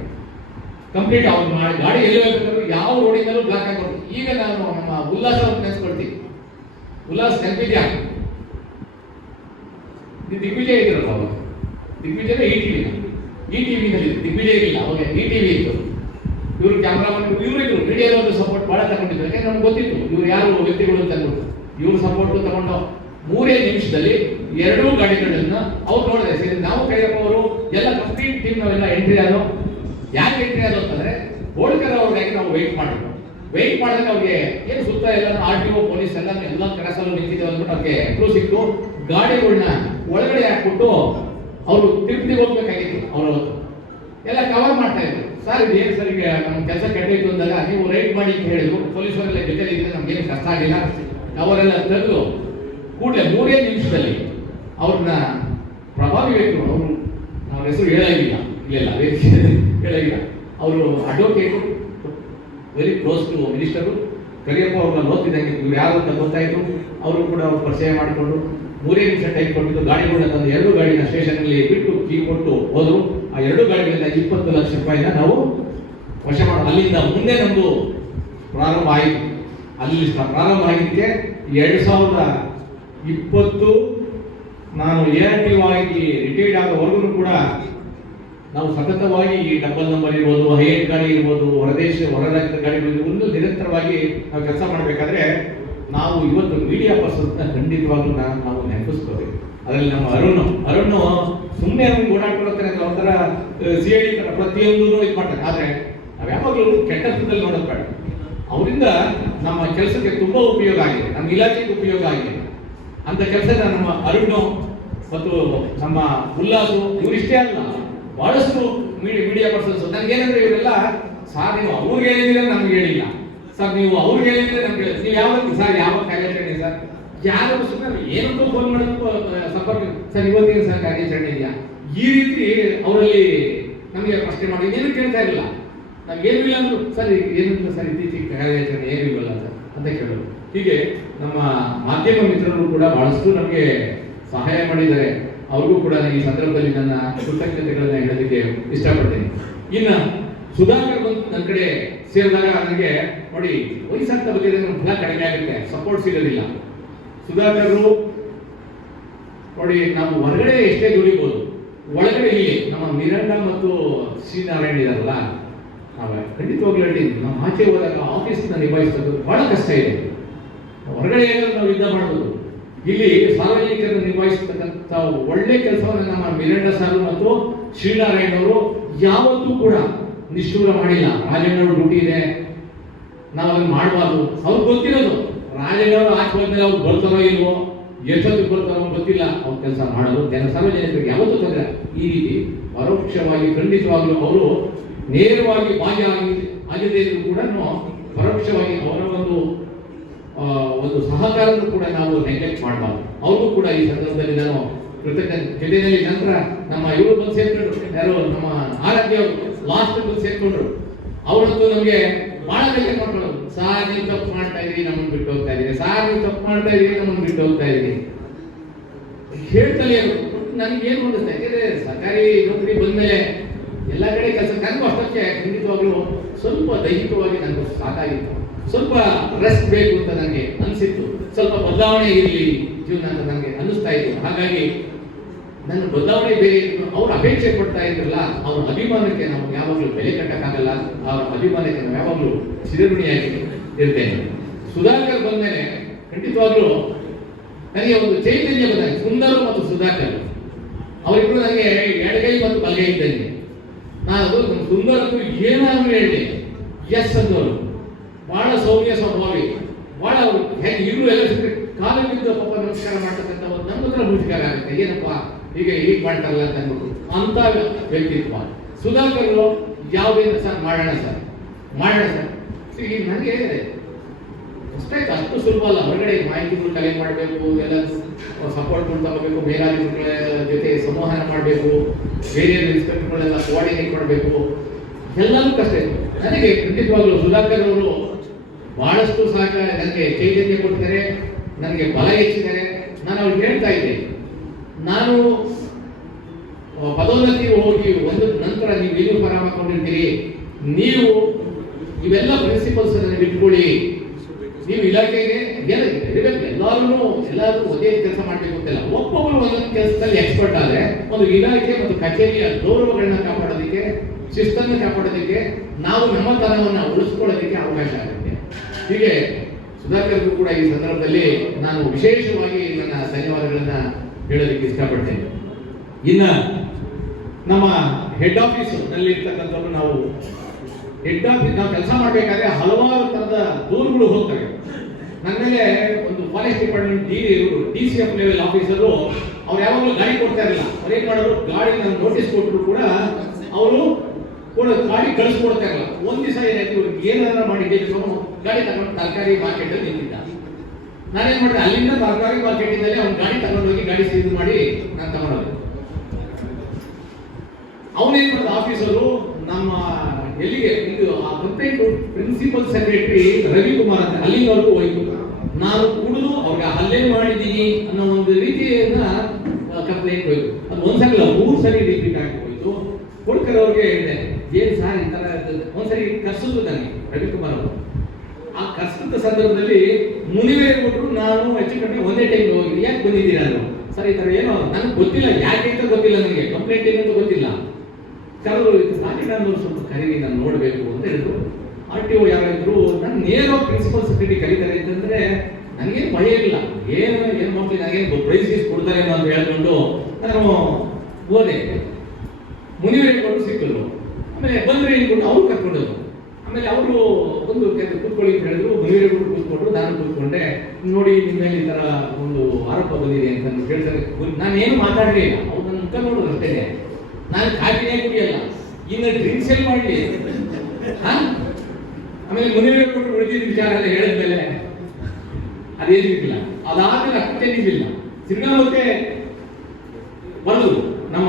ಕಂಪ್ಲೀಟ್ ಅವ್ರು ಮಾಡಿ ಗಾಡಿ ಎಲ್ಲಿ ಹೋಗ್ಬೇಕಾದ್ರು ಯಾವ ರೋಡಿಂದಲೂ ಬ್ಲಾಕ್ ಆಗ್ಬಾರ್ದು. ಈಗ ನಾನು ನಮ್ಮ ಉಲ್ಲಾಸ ಅವ್ರು ನೆನೆಸ್ಕೊಳ್ತೀವಿ. ಉಲ್ಲಾಸ್ ನೆನಪಿದ್ಯಾ? ದಿಗ್ವಿಜಯ ಇದ್ರಲ್ಲ ಅವಾಗ, ದಿಗ್ವಿಜಯ ETV ದಿಗ್ವಿಜಯ ಇರಲಿಲ್ಲ ಅವಾಗ, ETV ಇತ್ತು. ಇವರು ಕ್ಯಾಮ್ರಾಮನ್ ಇವರು ಇದ್ರು, ಮೀಡಿಯಾದವರು ಸಪೋರ್ಟ್ ಬಹಳ ತಗೊಂಡಿದ್ರು. ಯಾಕಂದ್ರೆ ನಮ್ಗೆ ಗೊತ್ತಿತ್ತು ಇವ್ರು ಯಾರು ವ್ಯಕ್ತಿಗಳು ಅಂತ ಅಂದ್ಬಿಟ್ಟು. ಇವ್ರು ಸಪೋರ್ಟ್ ತಗೊಂಡು 3 ನಿಮಿಷದಲ್ಲಿ 2 ಗಾಡಿಗಳನ್ನ ಅವ್ರು ನೋಡಿದೆ. ನಾವು ಕೈಯಪ್ಪ ಅವರು ಎಲ್ಲ ಕಂಪ್ಲೀಟ್ ಟೀಮ್ ನಾವೆಲ್ಲ ಎಂಟ್ರಿ ಆದೋ. ಯಾಕೆ ಎಂಟ್ರಿ ಆದೋ ಅಂತಂದ್ರೆ ಹೋಳ್ಕರ್ ಅವ್ರಿಗೆ ನಾವು ವೆಯ್ಟ್ ಮಾಡಿದ್ರು. ವೆಯ್ಟ್ ಮಾಡಿದ್ರೆ ಅವ್ರಿಗೆ ಏನು ಸುತ್ತ ಎಲ್ಲ RTO ಪೊಲೀಸ್ ಎಲ್ಲ ಕೆಲಸಲ್ಲೂ ನಿಂತಿದ್ದೇವೆ ಅಂದ್ಬಿಟ್ಟು ಅವ್ರಿಗೆ ಕ್ಲೂ ಸಿಕ್ತು. ಗಾಡಿಗಳನ್ನ ಒಳಗಡೆ ಹಾಕ್ಬಿಟ್ಟು ಅವರು ತಿರುಪತಿಗೆ ಹೋಗ್ಬೇಕಾಗಿತ್ತು. ಅವರು ಎಲ್ಲ ಕವರ್ ಮಾಡ್ತಾ ಇದ್ರು. ಸರ್ ಇದು ಏನು ಸರ್ ಈಗ ನಮ್ಮ ಕೆಲಸ ಕೆಟ್ಟಿತ್ತು ಅಂದಾಗ ನೀವು ರೈಟ್ ಮಾಡಿ ಅಂತ ಹೇಳಿದ್ರು. ಪೊಲೀಸರೆಲ್ಲ ಜೊತೆಲಿ ಇದ್ರೆ ನಮ್ಗೇನು ಕಷ್ಟ ಆಗಿಲ್ಲ. ಅವರೆಲ್ಲ ತೆಗೆದು ಕೂಡಲೇ 3 ನಿಮಿಷದಲ್ಲಿ ಅವ್ರನ್ನ ಪ್ರಭಾವಿ ವ್ಯಕ್ತಿಗಳು, ಅವರು ಅವ್ರ ಹೆಸರು ಹೇಳಾಗಿಲ್ಲ, ಇಲ್ಲ ಹೇಳಾಗಿಲ್ಲ, ಅವರು advocate, very close to minister Kariyappa ಅವ್ರನ್ನ ಓದ್ತಿದ್ದಂಗೆ ಇವ್ರು ಯಾರು ಅಂತ ಗೊತ್ತಾಯಿತು. ಅವರು ಕೂಡ ಅವ್ರು ಪರಿಚಯ ಮಾಡಿಕೊಂಡು 3 ನಿಮಿಷ ಟೈಮ್ ಕೊಟ್ಟಿದ್ದು ಗಾಡಿಗಳನ್ನ ತಂದು 2 ಗಾಡಿನ ಸ್ಟೇಷನ್ನಲ್ಲಿ ಬಿಟ್ಟು ಕೀ ಕೊಟ್ಟು ಹೋದ್ರು. ಆ 2 ಗಾಡಿಗಳಿಂದ 20 ಲಕ್ಷ ರೂಪಾಯಿನ ನಾವು ವಶ ಮಾಡೋದು. ಅಲ್ಲಿಂದ ಮುಂದೆ ನಮ್ಮದು ಪ್ರಾರಂಭ ಆಯಿತು. ಅಲ್ಲಿ ಪ್ರಾರಂಭ ಆಗಿದ್ದಕ್ಕೆ 2020 ನಾನು ARTO ಆಗಿ ರಿಟೈರ್ಡ್ ಆಗೋವರೆಗೂ ಕೂಡ ನಾವು ಸತತವಾಗಿ ಈ ಡಬಲ್ ನಂಬರ್ ಇರ್ಬೋದು, ಹೈಯರ್ ಗಾಡಿ ಇರ್ಬೋದು, ಹೊರ ರಾಜ್ಯದ ಗಾಡಿಗಳು ಒಂದು ನಿರಂತರವಾಗಿ ನಾವು ಕೆಲಸ ಮಾಡಬೇಕಾದ್ರೆ ನಾವು ಇವತ್ತು ಮೀಡಿಯಾ ಪರ್ಸನ್ ಖಂಡಿತವಾಗ್ಲೂ ನಾವು ನೆನಪಿಸ್ಕೋಬೇಕು. ಅದರಲ್ಲಿ ನಮ್ಮ ಅರುಣ್ ಸುಮ್ಮನೆ ಅವ್ನು ಓಡಾಡ್ಕೊಳ್ತಾರೆ ಅಂದ್ರೆ ಒಂಥರ CID ತರ ಪ್ರತಿಯೊಂದೂ ಇದು ಮಾಡ್ತಾರೆ. ಆದರೆ ನಾವು ಯಾವಾಗಲೂ ಕೆಟ್ಟದಲ್ಲಿ ನೋಡೋದು ಬೇಡ. ಅವರಿಂದ ನಮ್ಮ ಕೆಲಸಕ್ಕೆ ತುಂಬಾ ಉಪಯೋಗ ಆಗಿದೆ, ನಮ್ಮ ಇಲಾಖೆಗೆ ಉಪಯೋಗ ಆಗಿದೆ ಅಂತ ಕೆಲಸದ ನಮ್ಮ ಅರುಣ್ ಮತ್ತು ನಮ್ಮ ಉಲ್ಲಾಸು ಇವರಿಷ್ಟೇ ಅಲ್ಲ, ಬಹಳಷ್ಟು ಮೀಡಿಯಾ ಪರ್ಸನ್ಸ್. ನನಗೇನಂದ್ರೆ ಇವರೆಲ್ಲ ಸರ್ ನೀವು ಅವ್ರಿಗೆ ಹೇಳಿದ್ರೆ ನಮ್ಗೆ ಹೇಳಿಲ್ಲ ಸರ್, ನೀವು ಅವ್ರಿಗೆ ಹೇಳಿದ್ರೆ ನಮ್ಗೆ ಹೇಳಿಲ್ಲ, ನೀವು ಯಾವಾಗ ಸರ್ ಯಾವ ಕಾರ್ಯಾಚರಣೆ ಸರ್, ಯಾರು ಸುಮ್ಮನೆ ಏನಂತೂ ಫೋನ್ ಮಾಡೋದಕ್ಕೂ ಸಂಪರ್ಕ ಸರ್ ಇವತ್ತಿನ ಸರ್ ಕಾರ್ಯಾಚರಣೆ ಇದೆಯಾ, ಈ ರೀತಿ ಅವರಲ್ಲಿ ನಮಗೆ ಪ್ರಶ್ನೆ ಮಾಡಿ ಏನು ಕೇಳ್ತಾ ಇರಲಿಲ್ಲ. ನಾವು ಏನು ಇಲ್ಲ ಅಂದ್ರು ಸರ್ ಏನಿಲ್ಲ ಸರ್ ಇತ್ತೀಚೆಗೆ ಕಾರ್ಯಾಚರಣೆ ಏನು ಇಲ್ವಲ್ಲ ಸರ್ ಅಂತ ಕೇಳೋದು. ಹೀಗೆ ನಮ್ಮ ಮಾಧ್ಯಮ ಮಿತ್ರರು ಕೂಡ ಬಹಳಷ್ಟು ನಮಗೆ ಸಹಾಯ ಮಾಡಿದ್ದಾರೆ. ಅವ್ರಿಗೂ ಕೂಡ ಈ ಸಂದರ್ಭದಲ್ಲಿ ನನ್ನ ಕೃತಜ್ಞತೆಗಳನ್ನ ಹೇಳೋದಕ್ಕೆ ಇಷ್ಟಪಡ್ತೀನಿ. ಇನ್ನು ಸುಧಾಕರ್ ಬಂದು ನನ್ನ ಕಡೆ ಸೇರಿದಾಗ ನನಗೆ ನೋಡಿ ವಯಸ್ಸಾಗ್ತಾ ಬಂದಿದೆ, ನಮ್ಮ ಫಲ ಕಡಿಮೆ ಆಗುತ್ತೆ, ಸಪೋರ್ಟ್ ಸಿಗೋದಿಲ್ಲ. ಸುಧಾಕರ್ ನೋಡಿ ನಾವು ಹೊರಗಡೆ ಎಷ್ಟೇ ದುಡಿಬಹುದು, ಒಳಗಡೆ ಇಲ್ಲಿ ನಮ್ಮ ಮಿರಂಡಾ ಮತ್ತು ಶ್ರೀನಾರಾಯಣ ಇದಾರಲ್ಲ, ನಾವು ಖಂಡಿತವಾಗ್ಲೂ ಹೇಳಿ ನಮ್ಮ ಆಚೆ ಹೋದಾಗ ಆಫೀಸ್ನ ನಿಭಾಯಿಸೋದು ಬಹಳ ಕಷ್ಟ ಇದೆ. ಹೊರಗಡೆ ಏನಾದ್ರು ನಾವು ಯುದ್ಧ ಮಾಡ್ಬೋದು, ಇಲ್ಲಿ ಸಾರ್ವಜನಿಕರನ್ನು ನಿಭಾಯಿಸತಕ್ಕಂಥ ಒಳ್ಳೆ ಕೆಲಸವನ್ನು ನಮ್ಮ ಮಿರಂಡಾ ಸಾರು ಮತ್ತು ಶ್ರೀನಾರಾಯಣ ಅವರು ಯಾವತ್ತೂ ಕೂಡ ನಿಷ್ಠೂರ ಮಾಡಿಲ್ಲ. ರಾಜಣ್ಣವ್ರ ಡ್ಯೂಟಿ ಇದೆ, ನಾವು ಅದನ್ನು ಮಾಡಬಾರ್ದು. ಅವ್ರಿಗೆ ಗೊತ್ತಿರೋದು ರಾಜಣ್ಣವರು ಆಚೆ ಹೋದ್ಮೇಲೆ ಅವ್ರು ಬರ್ತಾರೋ ಇಲ್ವೋ, ಎಷ್ಟೊತ್ತಿಗೆ ಬರ್ತಾರೋ ಗೊತ್ತಿಲ್ಲ, ಅವ್ರ ಕೆಲಸ ಮಾಡೋದು ಸಾರ್ವಜನಿಕರಿಗೆ ಯಾವತ್ತೂ ತೊಂದರೆ. ಈ ರೀತಿ ಪರೋಕ್ಷವಾಗಿ ಖಂಡಿತವಾಗ್ಲೂ ಅವರು ನೇರವಾಗಿ ಭಾಗ್ಯ ಆಗದೇ ಇದ್ರು ಕೂಡ ಪರೋಕ್ಷವಾಗಿ ಅವರ ಒಂದು ಸಹಕಾರವನ್ನು ಕೂಡ ನಾವು ನೆಗ್ಲೆಕ್ಟ್ ಮಾಡಬಾರ್ದು. ಅವ್ರಿಗೂ ಕೂಡ ಈ ಸಂದರ್ಭದಲ್ಲಿ ನಾನು ಜೊತೆಯಲ್ಲಿ ನಂತರ ನಮ್ಮ ಇವರು ಬಂದು ಸೇರ್ಕೊಂಡ್ರು, ಯಾರು ನಮ್ಮ ಆರಾಧ್ಯ ಅವರು ಲಾಸ್ಟ್ ಬಂದು ಸೇರ್ಕೊಂಡ್ರು. ಅವರಂತೂ ನಮಗೆ ಬಹಳ ಬೇಗ ಮಾಡ್ಕೊಳ್ಳೋದು, ಸಾರ್ ನೀವು ತಪ್ಪು ಮಾಡ್ತಾ ಇದ್ರಿ ನಮ್ಮನ್ನು ಬಿಟ್ಟು ಹೋಗ್ತಾ ಇದ್ದೀರಿ, ಸಾರ್ ನೀವು ತಪ್ಪು ಮಾಡ್ತಾ ಇದ್ರಿ ನಮ್ಮನ್ನು ಬಿಟ್ಟು ಹೋಗ್ತಾ ಇದ್ದೀರಿ ಹೇಳ್ತಲೇ. ನನಗೇನು ಅನಿಸ್ತಾ ಯಾಕೆಂದ್ರೆ ಸರ್ಕಾರಿ ನೌಕರಿ ಬಂದ್ಮೇಲೆ ಎಲ್ಲ ಕಡೆ ಕೆಲಸ ನನಗೂ ಅಷ್ಟಕ್ಕೆ ಖಂಡಿತವಾಗ್ಲೂ ಸ್ವಲ್ಪ ದೈಹಿಕವಾಗಿ ನನಗೂ ಸಾಕಾಗಿತ್ತು, ಸ್ವಲ್ಪ ರೆಸ್ಟ್ ಬೇಕು ಅಂತ ನನಗೆ ಅನಿಸಿತ್ತು, ಸ್ವಲ್ಪ ಬದಲಾವಣೆ ಇರಲಿ ಜೀವನ ಅಂತ ನನಗೆ ಅನ್ನಿಸ್ತಾ ಇತ್ತು. ಹಾಗಾಗಿ ನನ್ನ ಬದಲಾವಣೆ ಬೇರೆ ಇತ್ತು. ಅವ್ರು ಅಪೇಕ್ಷೆ ಪಡ್ತಾ ಇದ್ರಲ್ಲ, ಅವ್ರ ಅಭಿಮಾನಕ್ಕೆ ನಾವು ಯಾವಾಗಲೂ ಬೆಲೆ ಕಟ್ಟಕ್ಕಾಗಲ್ಲ. ಅವ್ರ ಅಭಿಮಾನಕ್ಕೆ ನಾವು ಯಾವಾಗಲೂ ಚಿರಋಣಿಯಾಗಿ ಇರ್ತೇನೆ. ಸುಧಾಕರ್ ಬಂದ್ಮೇಲೆ ಖಂಡಿತವಾಗ್ಲೂ ನನಗೆ ಒಂದು ಚೈತನ್ಯ ಬಂದಾಗ, ಸುಂದರ್ ಮತ್ತು ಸುಧಾಕರ್ ಅವರಿಬ್ಬರು ನನಗೆ ಎಡಗೈ ಮತ್ತು ಬಲಗೈ ಇದ್ದಂಗೆ. ನಾನು ಸುಂದರ್ ಏನಾದ್ರು ಹೇಳಿ ಎಸ್ ಅಂದವರು, ಬಹಳ ಸೌಮ್ಯ ಸ್ವಭಾವಿ, ಬಹಳ ಅವರು ಹೇಗೆ ಇವರು ಎಲ್ಲ ಕಾಲದಿಂದ ಪಾಪ ನಮಸ್ಕಾರ ಮಾಡ್ತಕ್ಕಂಥ ಒಂದು ನಮ್ಮ ಹತ್ರ ಮುಷ್ಕಾರ ಆಗುತ್ತೆ, ಏನಪ್ಪ ಹೀಗೆ ಮಾಡ್ತಾರಲ್ಲ ಅಂತ ಅಂದ್ಬಿಟ್ಟು ಅಂತ ವ್ಯಕ್ತಿತ್ವ. ಸುಧಾಕರ್ ಯಾವುದೇನ ಸರ್ ಮಾಡೋಣ ಸರ್ ಈಗ ನನಗೆ ಅಷ್ಟಾಯ್ತು, ಅಷ್ಟು ಸುಲಭ ಅಲ್ಲ. ಹೊರಗಡೆ ಮಾಹಿತಿಗಳು ಕಲೆಕ್ಟ್ ಮಾಡಬೇಕು, ಎಲ್ಲ ಸಪೋರ್ಟ್ಗಳು ತಗೋಬೇಕು, ಮೇಲಾಧಿಕಾರಿಗಳ ಜೊತೆ ಸಂವಹನ ಮಾಡಬೇಕು, ಬೇರೆ ಇನ್ಸ್ಪೆಕ್ಟರ್ಗಳೆಲ್ಲ ಕೋಆರ್ಡಿನೇಟ್ ಮಾಡಬೇಕು, ಎಲ್ಲವೂ ಕಷ್ಟ ಇತ್ತು. ನನಗೆ ಖಂಡಿತವಾಗ್ಲೂ ಸುಧಾಕರ್ ಅವರು ಬಹಳಷ್ಟು ಸಹಕಾರ, ನನಗೆ ಚೈತನ್ಯ ಕೊಡ್ತಾರೆ, ನನಗೆ ಬಲ ಹೆಚ್ಚಿದ್ದಾರೆ. ನಾನು ಅವ್ರಿಗೆ ಹೇಳ್ತಾ ಇದ್ದೆ, ನಾನು ಪದೋನ್ನತಿ ಹೋಗಿ ಒಂದು ನಂತರ ನೀವು ಏನು ಪರಾಮ ಕೊಂಡಿರ್ತೀರಿ, ನೀವು ಇವೆಲ್ಲ ಪ್ರಿನ್ಸಿಪಲ್ಸ್ ನನಗೆ ಇಟ್ಕೊಳ್ಳಿ, ನೀವು ಇಲಾಖೆಗೆ ಎಲ್ಲರೂ ಒಂದೇ ಕೆಲಸ ಮಾಡಬೇಕು ಅಂತಿಲ್ಲ, ಒಬ್ಬೊಬ್ಬರು ಒಂದೊಂದು ಕೆಲಸದಲ್ಲಿ ಎಕ್ಸ್ಪರ್ಟ್ ಆದರೆ ಒಂದು ಇಲಾಖೆ ಮತ್ತು ಕಚೇರಿಯ ಗೌರವಗಳನ್ನ ಕಾಪಾಡೋದಕ್ಕೆ, ಶಿಸ್ತನ್ನು ಕಾಪಾಡೋದಕ್ಕೆ, ನಾವು ನಮ್ಮತನವನ್ನು ಉಳಿಸ್ಕೊಳ್ಳೋದಕ್ಕೆ ಅವಕಾಶ ಆಗುತ್ತೆ. ಹೀಗೆ ಸುಧಾಕರ್ಗೂ ಕೂಡ ಈ ಸಂದರ್ಭದಲ್ಲಿ ನಾನು ವಿಶೇಷವಾಗಿ ನನ್ನ ಧನ್ಯವಾದಗಳನ್ನ ಹೇಳೋದಕ್ಕೆ ಇಷ್ಟಪಡ್ತೇನೆ. ಇನ್ನ ನಮ್ಮ ಹೆಡ್ ಆಫೀಸ್ ನಲ್ಲಿ ಇರ್ತಕ್ಕಂಥವ್ರು, ನಾವು ಹೆಡ್ ಆಫೀಸ್ ನಾವು ಕೆಲಸ ಮಾಡಬೇಕಾದ್ರೆ ಹಲವಾರು ತರದ ದೂರುಗಳು ಹೋಗ್ತವೆ. ನನ್ನ ಮೇಲೆ ಒಂದು forest department DCF level officer ಅವ್ರು ಯಾವಾಗಲೂ ಗಾಡಿ ಕೊಡ್ತಾ ಇರಲಿಲ್ಲ. ಅವ್ರು ಏನ್ ಮಾಡೋರು, ಗಾಡಿ ನಾನು ನೋಟಿಸ್ ಕೊಟ್ಟರು ಕೂಡ ಅವರು ಗಾಡಿ ಕಳಿಸ್ಕೊಡ್ತಾ ಇರಲ್ಲ. ಒಂದ್ ದಿವಸ ಏನಾಯ್ತು, ಇವ್ರಿಗೆ ಏನಾರ ಮಾಡಿದ್ದೇವೆ, ಗಾಡಿ ತಗೊಂಡು ತರಕಾರಿ ಮಾರ್ಕೆಟ್ ಅಲ್ಲಿ ನಿಂತಿದ್ದ. ನಾನೇನ್ ಮಾಡಿದೆ, ಅಲ್ಲಿಂದ ತರಕಾರಿ ಮಾರ್ಕೆಟ್ ಇಂದಲೇ ಅವ್ನ ಗಾಡಿ ತಗೊಂಡೋಗಿ ಗಾಡಿ ಸೀಸ್ ಮಾಡಿ ನಾನು ತಗೊಂಡೋಗಿ. ಅವನೇನ್ ಮಾಡಿದ, ಆಫೀಸರು ನಮ್ಮ ಎಲ್ಲಿಗೆ ಇದು ಆ ಕಂಪ್ಲೇಂಟ್ ಪ್ರಿನ್ಸಿಪಲ್ ಸೆಕ್ರೆಟರಿ ರವಿಕುಮಾರ್ ಅಂತ ಅಲ್ಲಿವರೆಗೂ ಹೋಯ್ತು. ನಾನು ಕುಡಿದು ಅವ್ರಿಗೆ ಹಲ್ಲೆ ಮಾಡಿದ್ದೀನಿ ಅನ್ನೋ ಒಂದು ರೀತಿಯಿಂದ ಕಂಪ್ಲೇಂಟ್ ಹೋಯ್ತು. ಅದು ಒಂದ್ಸಲ 3 ಸರಿ ರಿಪೀಟ್ ಆಗಿ ಹೋಯ್ತು. ಕೊಡ್ಕರ್ ಅವ್ರಿಗೆ ಹೇಳಿದೆ, ಏನ್ ಸಾರ್ ಈ ತರ ಒಂದ್ಸರಿ ಕರ್ಸಿದ್ರು ನನಗೆ ರವಿಕುಮಾರ್ ಅವರು. ಆ ಕರ್ಸಿದ ಸಂದರ್ಭದಲ್ಲಿ ಮುನಿವೇ ಕೊಟ್ಟರು, ನಾನು ಹೆಚ್ಚು ಕಡಿಮೆ ಒಂದೇ ಟೈಮ್ ಹೋಗಿ ಯಾಕೆ ಬಂದಿದ್ದೀರಾ ನಾನು, ಸರ್ ಈ ತರ ಏನೋ ನನಗೆ ಗೊತ್ತಿಲ್ಲ, ಯಾಕೆ ಅಂತ ಗೊತ್ತಿಲ್ಲ, ನನಗೆ ಕಂಪ್ಲೇಂಟ್ ಏನಂತ ಗೊತ್ತಿಲ್ಲ. ಕೆಲವರು ನಾನು ಸ್ವಲ್ಪ ಕರೀರಿ, ನಾನು ನೋಡಬೇಕು ಅಂತ ಹೇಳಿದ್ರು. RTO ಯಾರಿದ್ರು, ನಾನು ನೇರ ಪ್ರಿನ್ಸಿಪಲ್ ಸೆಕ್ರೆಟರಿ ಕರೀತಾರೆ ಅಂತಂದ್ರೆ ನನಗೇನು ಭಯ ಇಲ್ಲ, ಏನು ಮಾಡ್ತೀನಿ, ನನಗೇನು ಪ್ರೈಸ್ ಕೊಡ್ತಾರೆ ಅಂತ ಹೇಳ್ಕೊಂಡು ನಾನು ಹೋದೆ. ಮುನಿವೇಗೌಡರು ಸಿಕ್ಕರು. ಆಮೇಲೆ ಬಂದ್ರೆ ಇನ್ಕೊಂಡು ಅವ್ರು ಕರ್ಕೊಂಡರು. ಆಮೇಲೆ ಅವರು ಒಂದು ಕೂತ್ಕೊಳ್ಳಿ ಅಂತ ಹೇಳಿದ್ರು. ಮುನಿವೇಗೌಡರು ಕೂತ್ಕೊಂಡ್ರು, ನಾನು ಕೂತ್ಕೊಂಡೆ. ನೋಡಿ ನಿಮ್ಮ ಮೇಲೆ ಈ ತರ ಒಂದು ಆರೋಪ ಬಂದಿದೆ ಅಂತ ಹೇಳ್ತಾರೆ. ನಾನೇನು ಮಾತಾಡಲೇ ಇಲ್ಲ, ಅವ್ರು ನನ್ನ ಮುಖ ನೋಡೋದು ಅಷ್ಟೇ. ನಾನು ಕಾಫಿನೇ ಕುಡಿಯಲ್ಲ, ಇನ್ನು ಡ್ರಿಂಕ್ಸ್ ಎಲ್ಲಿ ಮಾಡಲಿ. ಆಮೇಲೆ ಮುನಿವೇಗೌಡರು ಉಳಿದಿದ್ದ ವಿಚಾರ ಎಲ್ಲ ಹೇಳಿದ್ಮೇಲೆ ಅದೇನಿಲ್ಲ. ಅದಾದ್ಮೇಲೆ ಅಕ್ಕೇನಿಲ್ಲ. ತಿರ್ಗಾ ಮತ್ತೆ ಬರೆದು ನಮ್ಮ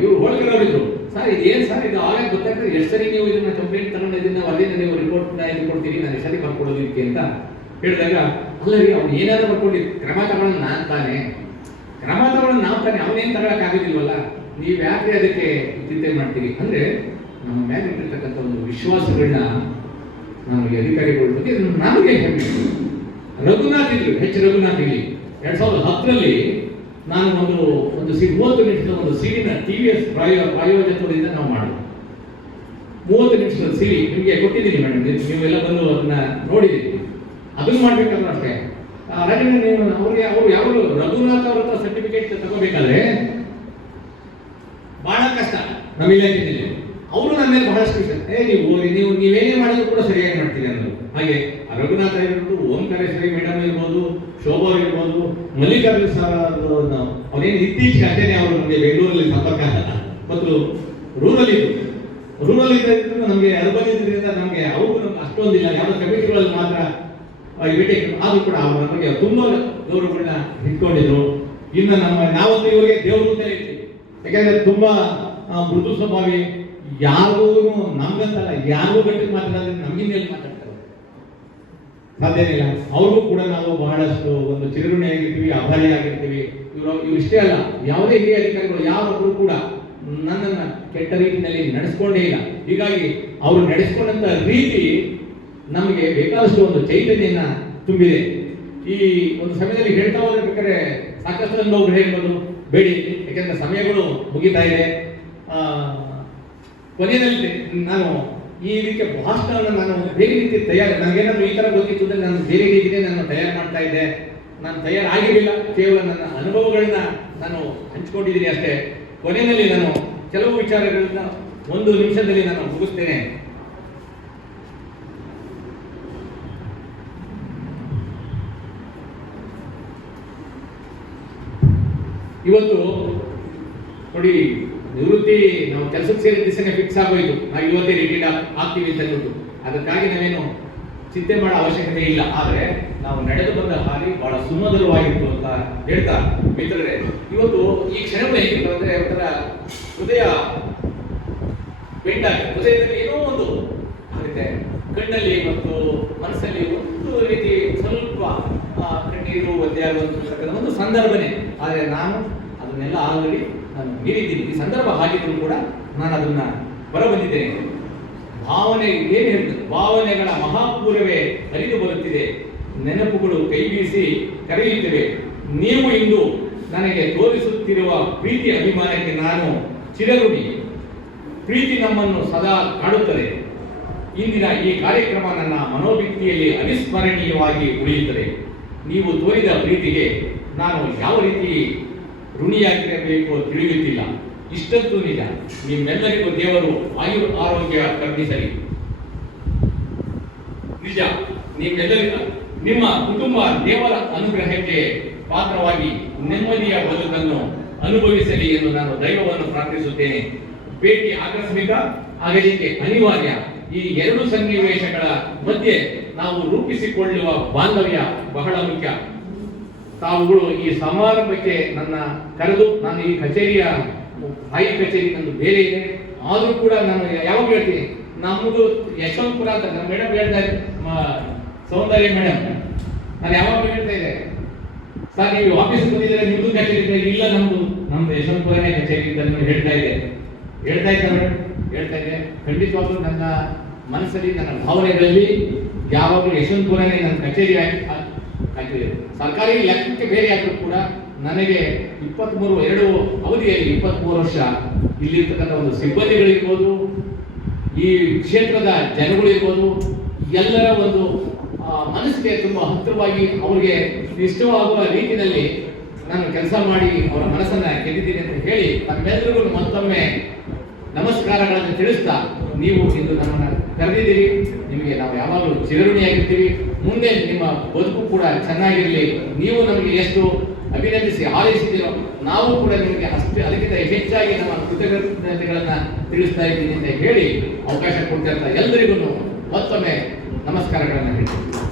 ಇವರು ಹೋಳ್ಕರ್ ಅವರಿದ್ರು, ಸರ್ ಇದೇನು ಸರ್ ಇದು ಆಗ ಗೊತ್ತಾಗ್ತದೆ, ಎಷ್ಟು ಸರಿ ನೀವು ಇದನ್ನ ಕಂಪ್ಲೇಂಟ್ ತಗೊಂಡು ಇದನ್ನ ವರದಿನ ನೀವು ರಿಪೋರ್ಟ್ ಇದು ಕೊಡ್ತೀರಿ, ನಾನು ಎಷ್ಟು ಸರಿ ಬರ್ಕೊಡೋದು ಇದಕ್ಕೆ ಅಂತ ಹೇಳಿದಾಗ, ಅಲ್ಲರಿ ಅವ್ನು ಏನಾದ್ರು ಬರ್ಕೊಂಡು ಕ್ರಮ ತಗೊಳ್ಳೋದು ನಾನು ತಾನೆ, ಅವನೇನು ತಗೊಳಕ್ ಆಗೋದಿಲ್ವಲ್ಲ, ನೀವು ಯಾಕೆ ಅದಕ್ಕೆ ಚಿಂತೆ ಮಾಡ್ತೀರಿ ಅಂದ್ರೆ ನಮ್ಮ ಮೇಲೆ ಇಟ್ಟಿರ್ತಕ್ಕಂಥ ಒಂದು ವಿಶ್ವಾಸಗಳನ್ನ ನಾನು ಈ ಅಧಿಕಾರಿಗಳ ಬಗ್ಗೆ ನಮಗೆ ಹೆಮ್ಮೆ. ರಘುನಾಥ್ ಇದ್ರು, ರಘುನಾಥ್ ಇಲ್ಲಿ 2010ರಲ್ಲಿ ನಾನು ಒಂದು 30 ನಿಮಿಷದ ಒಂದು ಸಿಡಿನ TVS ಪ್ರಾಯೋಜಕದಿಂದ ನಾವು ಮಾಡಿದ್ವಿ. 30 ನಿಮಿಷದ ಸಿಡಿ ನಿಮಗೆ ಕೊಟ್ಟಿದ್ದೀನಿ ಮೇಡಮ್, ನೀವೆಲ್ಲ ಬಂದು ಅದನ್ನ ನೋಡಿದ್ದೀರಿ. ಅದನ್ನು ಮಾಡ್ಬೇಕಾದ್ರೂ ಅಷ್ಟೇ ರಾಜೇಂದ್ರ, ನೀವು ಅವರು ಯಾವಾಗಲೂ ರಘುನಾಥ್ ಅವ್ರ ಹತ್ರ ಸರ್ಟಿಫಿಕೇಟ್ ತಗೋಬೇಕಾದ್ರೆ ಬಹಳ ಕಷ್ಟ ನಮ್ಮ ಇಲಾಖೆಯಲ್ಲಿ. ಅವರು ನನ್ನ ಮೇಲೆ ಬಹಳಷ್ಟು ಇಷ್ಟ, ನೀವೇನೇ ಮಾಡಿದ್ರು ಕೂಡ ಸರಿಯಾಗಿ ಮಾಡ್ತೀರಿ ಅನ್ನೋದು. ಹಾಗೆ ರಘುನಾಥ ಇರ್ಬೋದು, ಓಂಕಾರೇಶ್ವರಿ ಮೇಡಮ್ ಇರ್ಬೋದು, ಶೋಭಾ ಇರ್ಬೋದು, ಮಲ್ಲಿಕಾರ್ಜುನ ಸರ್ ಅವರೇನು ಇತ್ತೀಚೆಗೆ ಅಷ್ಟೇನೆ ಅವರು ನಮಗೆ ಬೆಂಗಳೂರಲ್ಲಿ ಸಂಪರ್ಕ ಮತ್ತು ರೂರಲ್ ಇದ್ದು ನಮಗೆ ಅರ್ಬನ್ ಇದ್ರಿಂದ ನಮಗೆ ಅವರು ಅಷ್ಟೊಂದಿಲ್ಲ, ಯಾವುದೋ ಕಮಿಟಿಗಳಲ್ಲಿ ಮಾತ್ರ ಭೇಟಿ ಆದ್ರೂ ಕೂಡ ಅವರು ನಮಗೆ ತುಂಬಾ ಗೌರವಗಳನ್ನ ಇಟ್ಕೊಂಡಿದ್ರು. ಇನ್ನು ನಾವಂತೂ ಇವರಿಗೆ ದೇವರು ಅಂತ ಹೇಳ್ತೀವಿ, ಯಾಕಂದ್ರೆ ತುಂಬಾ ಮೃದು ಸ್ವಭಾವಿ, ಯಾರಿಗೂ ನಮ್ಗಂತಲ್ಲ, ಯಾರಿಗೂ ಗಟ್ಟಿ ಮಾತಾಡಿದ್ರೆ ನಮ್ಗಿಂದ ಮಾತಾಡ್ತಾರೆ, ಸಾಧ್ಯನೇ ಇಲ್ಲ. ಅವ್ರಿಗೂ ಕೂಡ ನಾವು ಬಹಳಷ್ಟು ಒಂದು ಚಿರಋಣಿಯಾಗಿರ್ತೀವಿ, ಆಭಾರಿಯಾಗಿರ್ತೀವಿ. ಇವ್ರು ಇಷ್ಟೇ ಅಲ್ಲ, ಯಾವುದೇ ಹಿರಿಯ ಅಧಿಕಾರಿಗಳು ಯಾರೊಬ್ರು ಕೂಡ ನನ್ನನ್ನ ಕೆಟ್ಟ ರೀತಿಯಲ್ಲಿ ನಡೆಸ್ಕೊಂಡೇ ಇಲ್ಲ. ಹೀಗಾಗಿ ಅವರು ನಡೆಸ್ಕೊಂಡಂತ ರೀತಿ ನಮಗೆ ಬೇಕಾದಷ್ಟು ಒಂದು ಚೈತನ್ಯನ ತುಂಬಿದೆ. ಈ ಒಂದು ಸಮಯದಲ್ಲಿ ಹೇಳ್ತಾ ಹೋಗ್ಬೇಕಾದ್ರೆ ಸಾಕಷ್ಟು ಅನುಭವಗಳು ಹೇಳ್ಬೋದು, ಬೇಡಿ, ಯಾಕಂದ್ರೆ ಸಮಯಗಳು ಮುಗಿತಾ ಇದೆ. ಕೊನೆಯಲ್ಲಿ ನಾನು ಈ ರೀತಿಯ ಭಾಷಣವನ್ನು ನಾನು ಬೇರೆ ರೀತಿ ನನಗೇನಾದ್ರೂ ಈ ತರ ಗೊತ್ತಿತ್ತು ಅಂದ್ರೆ ನಾನು ಬೇರೆ ರೀತಿಯೇ ನಾನು ತಯಾರು ಮಾಡ್ತಾ ಇದ್ದೆ. ನಾನು ತಯಾರಾಗಿರಲಿಲ್ಲ, ಕೇವಲ ನನ್ನ ಅನುಭವಗಳನ್ನ ನಾನು ಹಂಚ್ಕೊಂಡಿದ್ದೀನಿ ಅಷ್ಟೇ. ಕೊನೆಯಲ್ಲಿ ನಾನು ಕೆಲವು ವಿಚಾರಗಳನ್ನ 1 ನಿಮಿಷದಲ್ಲಿ ನಾನು ಮುಗಿಸ್ತೇನೆ. ಇವತ್ತು ನೋಡಿ, ನಿವೃತ್ತಿ ನಾವು ಕೆಲಸಕ್ಕೆ ಸೇರಿದ ದಿವಸನೇ ಫಿಕ್ಸ್ ಆಗೋಯ್ತು, ನಾವು ಇವತ್ತೇ ರಿಟೈರ್ಡ್ ಆಗ್ತೀವಿ ಅಂತ ಹೇಳ್ಬಿಟ್ಟು. ಅದಕ್ಕಾಗಿ ನಾವೇನು ಚಿಂತೆ ಮಾಡೋ ಅವಶ್ಯಕತೆ ಇಲ್ಲ. ಆದ್ರೆ ನಾವು ನಡೆದು ಬಂದ ಹಾದಿ ಬಹಳ ಸುಮಧುರವಾಗಿತ್ತು ಅಂತ ಹೇಳ್ತಾ ಮಿತ್ರರೇ, ಇವತ್ತು ಈ ಕ್ಷಣಗಳು ಹೇಗಿತ್ತು ಅಂದ್ರೆ ಒಂಥರ ಹೃದಯ ಬೆಂಡ, ಹೃದಯದಲ್ಲಿ ಏನೋ ಒಂದು ಆಗುತ್ತೆ, ಕಣ್ಣಲ್ಲಿ ಮತ್ತು ಮನಸ್ಸಲ್ಲಿ ಒಂದು ರೀತಿ ಸ್ವಲ್ಪ ಕಣ್ಣೀರು ಒದ್ದೆಯಾಗುವಂತ ಒಂದು ಸಂದರ್ಭನೇ. ಆದರೆ ನಾನು ಅದನ್ನೆಲ್ಲ ಆಲ್ರೆಡಿ ನಾನು ಮೀರಿದ್ದೀನಿ. ಈ ಸಂದರ್ಭ ಆಗಿದ್ರು ಕೂಡ ನಾನು ಅದನ್ನ ಹೊರಬಂದಿದ್ದೇನೆ. ಭಾವನೆ ಏನು ಹೇಳ್ತದೆ, ಭಾವನೆಗಳ ಮಹಾಪೂರವೇ ಹರಿದು ಬರುತ್ತಿದೆ, ನೆನಪುಗಳು ಕೈ ಬೀಸಿ ಕರೆಯುತ್ತಿವೆ. ನೀವು ಇಂದು ನನಗೆ ತೋರಿಸುತ್ತಿರುವ ಪ್ರೀತಿ ಅಭಿಮಾನಕ್ಕೆ ನಾನು ಚಿರಋಣಿ. ಪ್ರೀತಿ ನಮ್ಮನ್ನು ಸದಾ ಕಾಡುತ್ತದೆ. ಇಂದಿನ ಈ ಕಾರ್ಯಕ್ರಮ ನನ್ನ ಮನೋಭಿತ್ತಿಯಲ್ಲಿ ಅವಿಸ್ಮರಣೀಯವಾಗಿ ಉಳಿಯುತ್ತದೆ. ನೀವು ತೋರಿದ ಪ್ರೀತಿಗೆ ನಾನು ಯಾವ ರೀತಿ ಋಣಿಯಾಗಿರಬೇಕು ತಿಳಿಯುತ್ತಿಲ್ಲ. ಇಷ್ಟಂತೂ ನಿಜ, ನಿಮ್ಮೆಲ್ಲರಿಗೂ ದೇವರು ಆಯು ಆರೋಗ್ಯ ಕರುಣಿಸಲಿ. ನಿಜ, ನಿಮ್ಮೆಲ್ಲರಿಗೂ ನಿಮ್ಮ ಕುಟುಂಬ ದೇವರ ಅನುಗ್ರಹಕ್ಕೆ ಪಾತ್ರವಾಗಿ ನೆಮ್ಮದಿಯ ಬದುಕನ್ನು ಅನುಭವಿಸಲಿ ಎಂದು ನಾನು ದೈವವನ್ನು ಪ್ರಾರ್ಥಿಸುತ್ತೇನೆ. ಭೇಟಿ ಆಕಸ್ಮಿಕ, ಆಗಲಿಕ್ಕೆ ಅನಿವಾರ್ಯ. ಈ ಎರಡು ಸನ್ನಿವೇಶಗಳ ಮಧ್ಯೆ ನಾವು ರೂಪಿಸಿಕೊಳ್ಳುವ ಬಾಂಧವ್ಯ ಬಹಳ ಮುಖ್ಯ. ತಾವುಗಳು ಈ ಸಮಾರಂಭಕ್ಕೆ ನನ್ನ ಕರೆದು, ನಾನು ಈ ಕಚೇರಿಯ ಸ್ಥಾಯಿ ಕಚೇರಿ ನಂದು ಬೇರೆ ಇದೆ, ಆದರೂ ಕೂಡ ನಾನು ಯಾವಾಗ ಹೇಳ್ತೀನಿ, ನಮ್ಮದು ಯಶವಂತಪುರ ಅಂತ ನಮ್ಮ ಮೇಡಮ್ ಹೇಳ್ತಾ ಇದ್ದೆ, ಸೌಂದರ್ಯ ಮೇಡಮ್, ನಾನು ಯಾವಾಗಲೂ ಹೇಳ್ತಾ ಇದ್ದೆ, ಸರ್ ನೀವು ಆಫೀಸ್ ಬಂದಿದ್ದಾರೆ, ನಿಮ್ದು ಕಚೇರಿ ಇದೆ, ಇಲ್ಲ ನಮ್ದು ಯಶವಂತಪುರನೇ ಕಚೇರಿ ಅಂತ ನೀವು ಹೇಳ್ತಾ ಇದ್ದೆ ಮೇಡಮ್, ಹೇಳ್ತಾ ಇದ್ದೆ. ಖಂಡಿತವಾಗ್ಲೂ ನನ್ನ ಮನಸ್ಸಲ್ಲಿ, ನನ್ನ ಭಾವನೆಗಳಲ್ಲಿ ಯಾವಾಗಲೂ ಯಶವಂತಪುರನೇ ನನ್ನ ಕಚೇರಿ ಆಗಿದೆ. ಸರ್ಕಾರಿ ಲೆಕ್ಕಕ್ಕೆ ಬೇರೆ ಆದರೂ ಕೂಡ ನನಗೆ 23 ಅವಧಿಯಲ್ಲಿ 23 ವರ್ಷ ಇಲ್ಲಿರ್ತಕ್ಕಂಥ ಒಂದು ಸಿಬ್ಬಂದಿಗಳಿರ್ಬೋದು, ಈ ಕ್ಷೇತ್ರದ ಜನಗಳಿರ್ಬೋದು, ಎಲ್ಲರ ಒಂದು ಮನಸ್ಸಿಗೆ ತುಂಬ ಹತ್ತಿರವಾಗಿ ಅವ್ರಿಗೆ ಇಷ್ಟವಾಗುವ ರೀತಿಯಲ್ಲಿ ನಾನು ಕೆಲಸ ಮಾಡಿ ಅವರ ಮನಸ್ಸನ್ನ ಗೆದ್ದಿದ್ದೀನಿ ಅಂತ ಹೇಳಿ ತಮ್ಮೆಲ್ಲರಿಗೂ ಮತ್ತೊಮ್ಮೆ ನಮಸ್ಕಾರಗಳನ್ನು ತಿಳಿಸ್ತಾ, ನೀವು ಇಂದು ನಮ್ಮನ್ನು ಕರೆದಿದ್ದೀರಿ, ನಿಮಗೆ ನಾವು ಯಾವಾಗಲೂ ಚಿರಋಣಿಯಾಗಿರ್ತೀವಿ. ಮುಂದೆ ನಿಮ್ಮ ಬದುಕು ಕೂಡ ಚೆನ್ನಾಗಿರಲಿ. ನೀವು ನಮಗೆ ಎಷ್ಟು ಅಭಿನಂದಿಸಿ ಹಾರೈಸಿದ್ದೀರೋ, ನಾವು ಕೂಡ ನಿಮಗೆ ಅಷ್ಟೇ ಅದಕ್ಕಿಂತ ಹೆಚ್ಚಾಗಿ ನಮ್ಮ ಕೃತಜ್ಞತೆಗಳನ್ನ ತಿಳಿಸ್ತಾ ಇದ್ದೀನಿ ಅಂತ ಹೇಳಿ ಅವಕಾಶ ಕೊಡ್ತಾ ಎಲ್ಲರಿಗೂ ಮತ್ತೊಮ್ಮೆ ನಮಸ್ಕಾರಗಳನ್ನು ಹೇಳ್ತೀನಿ.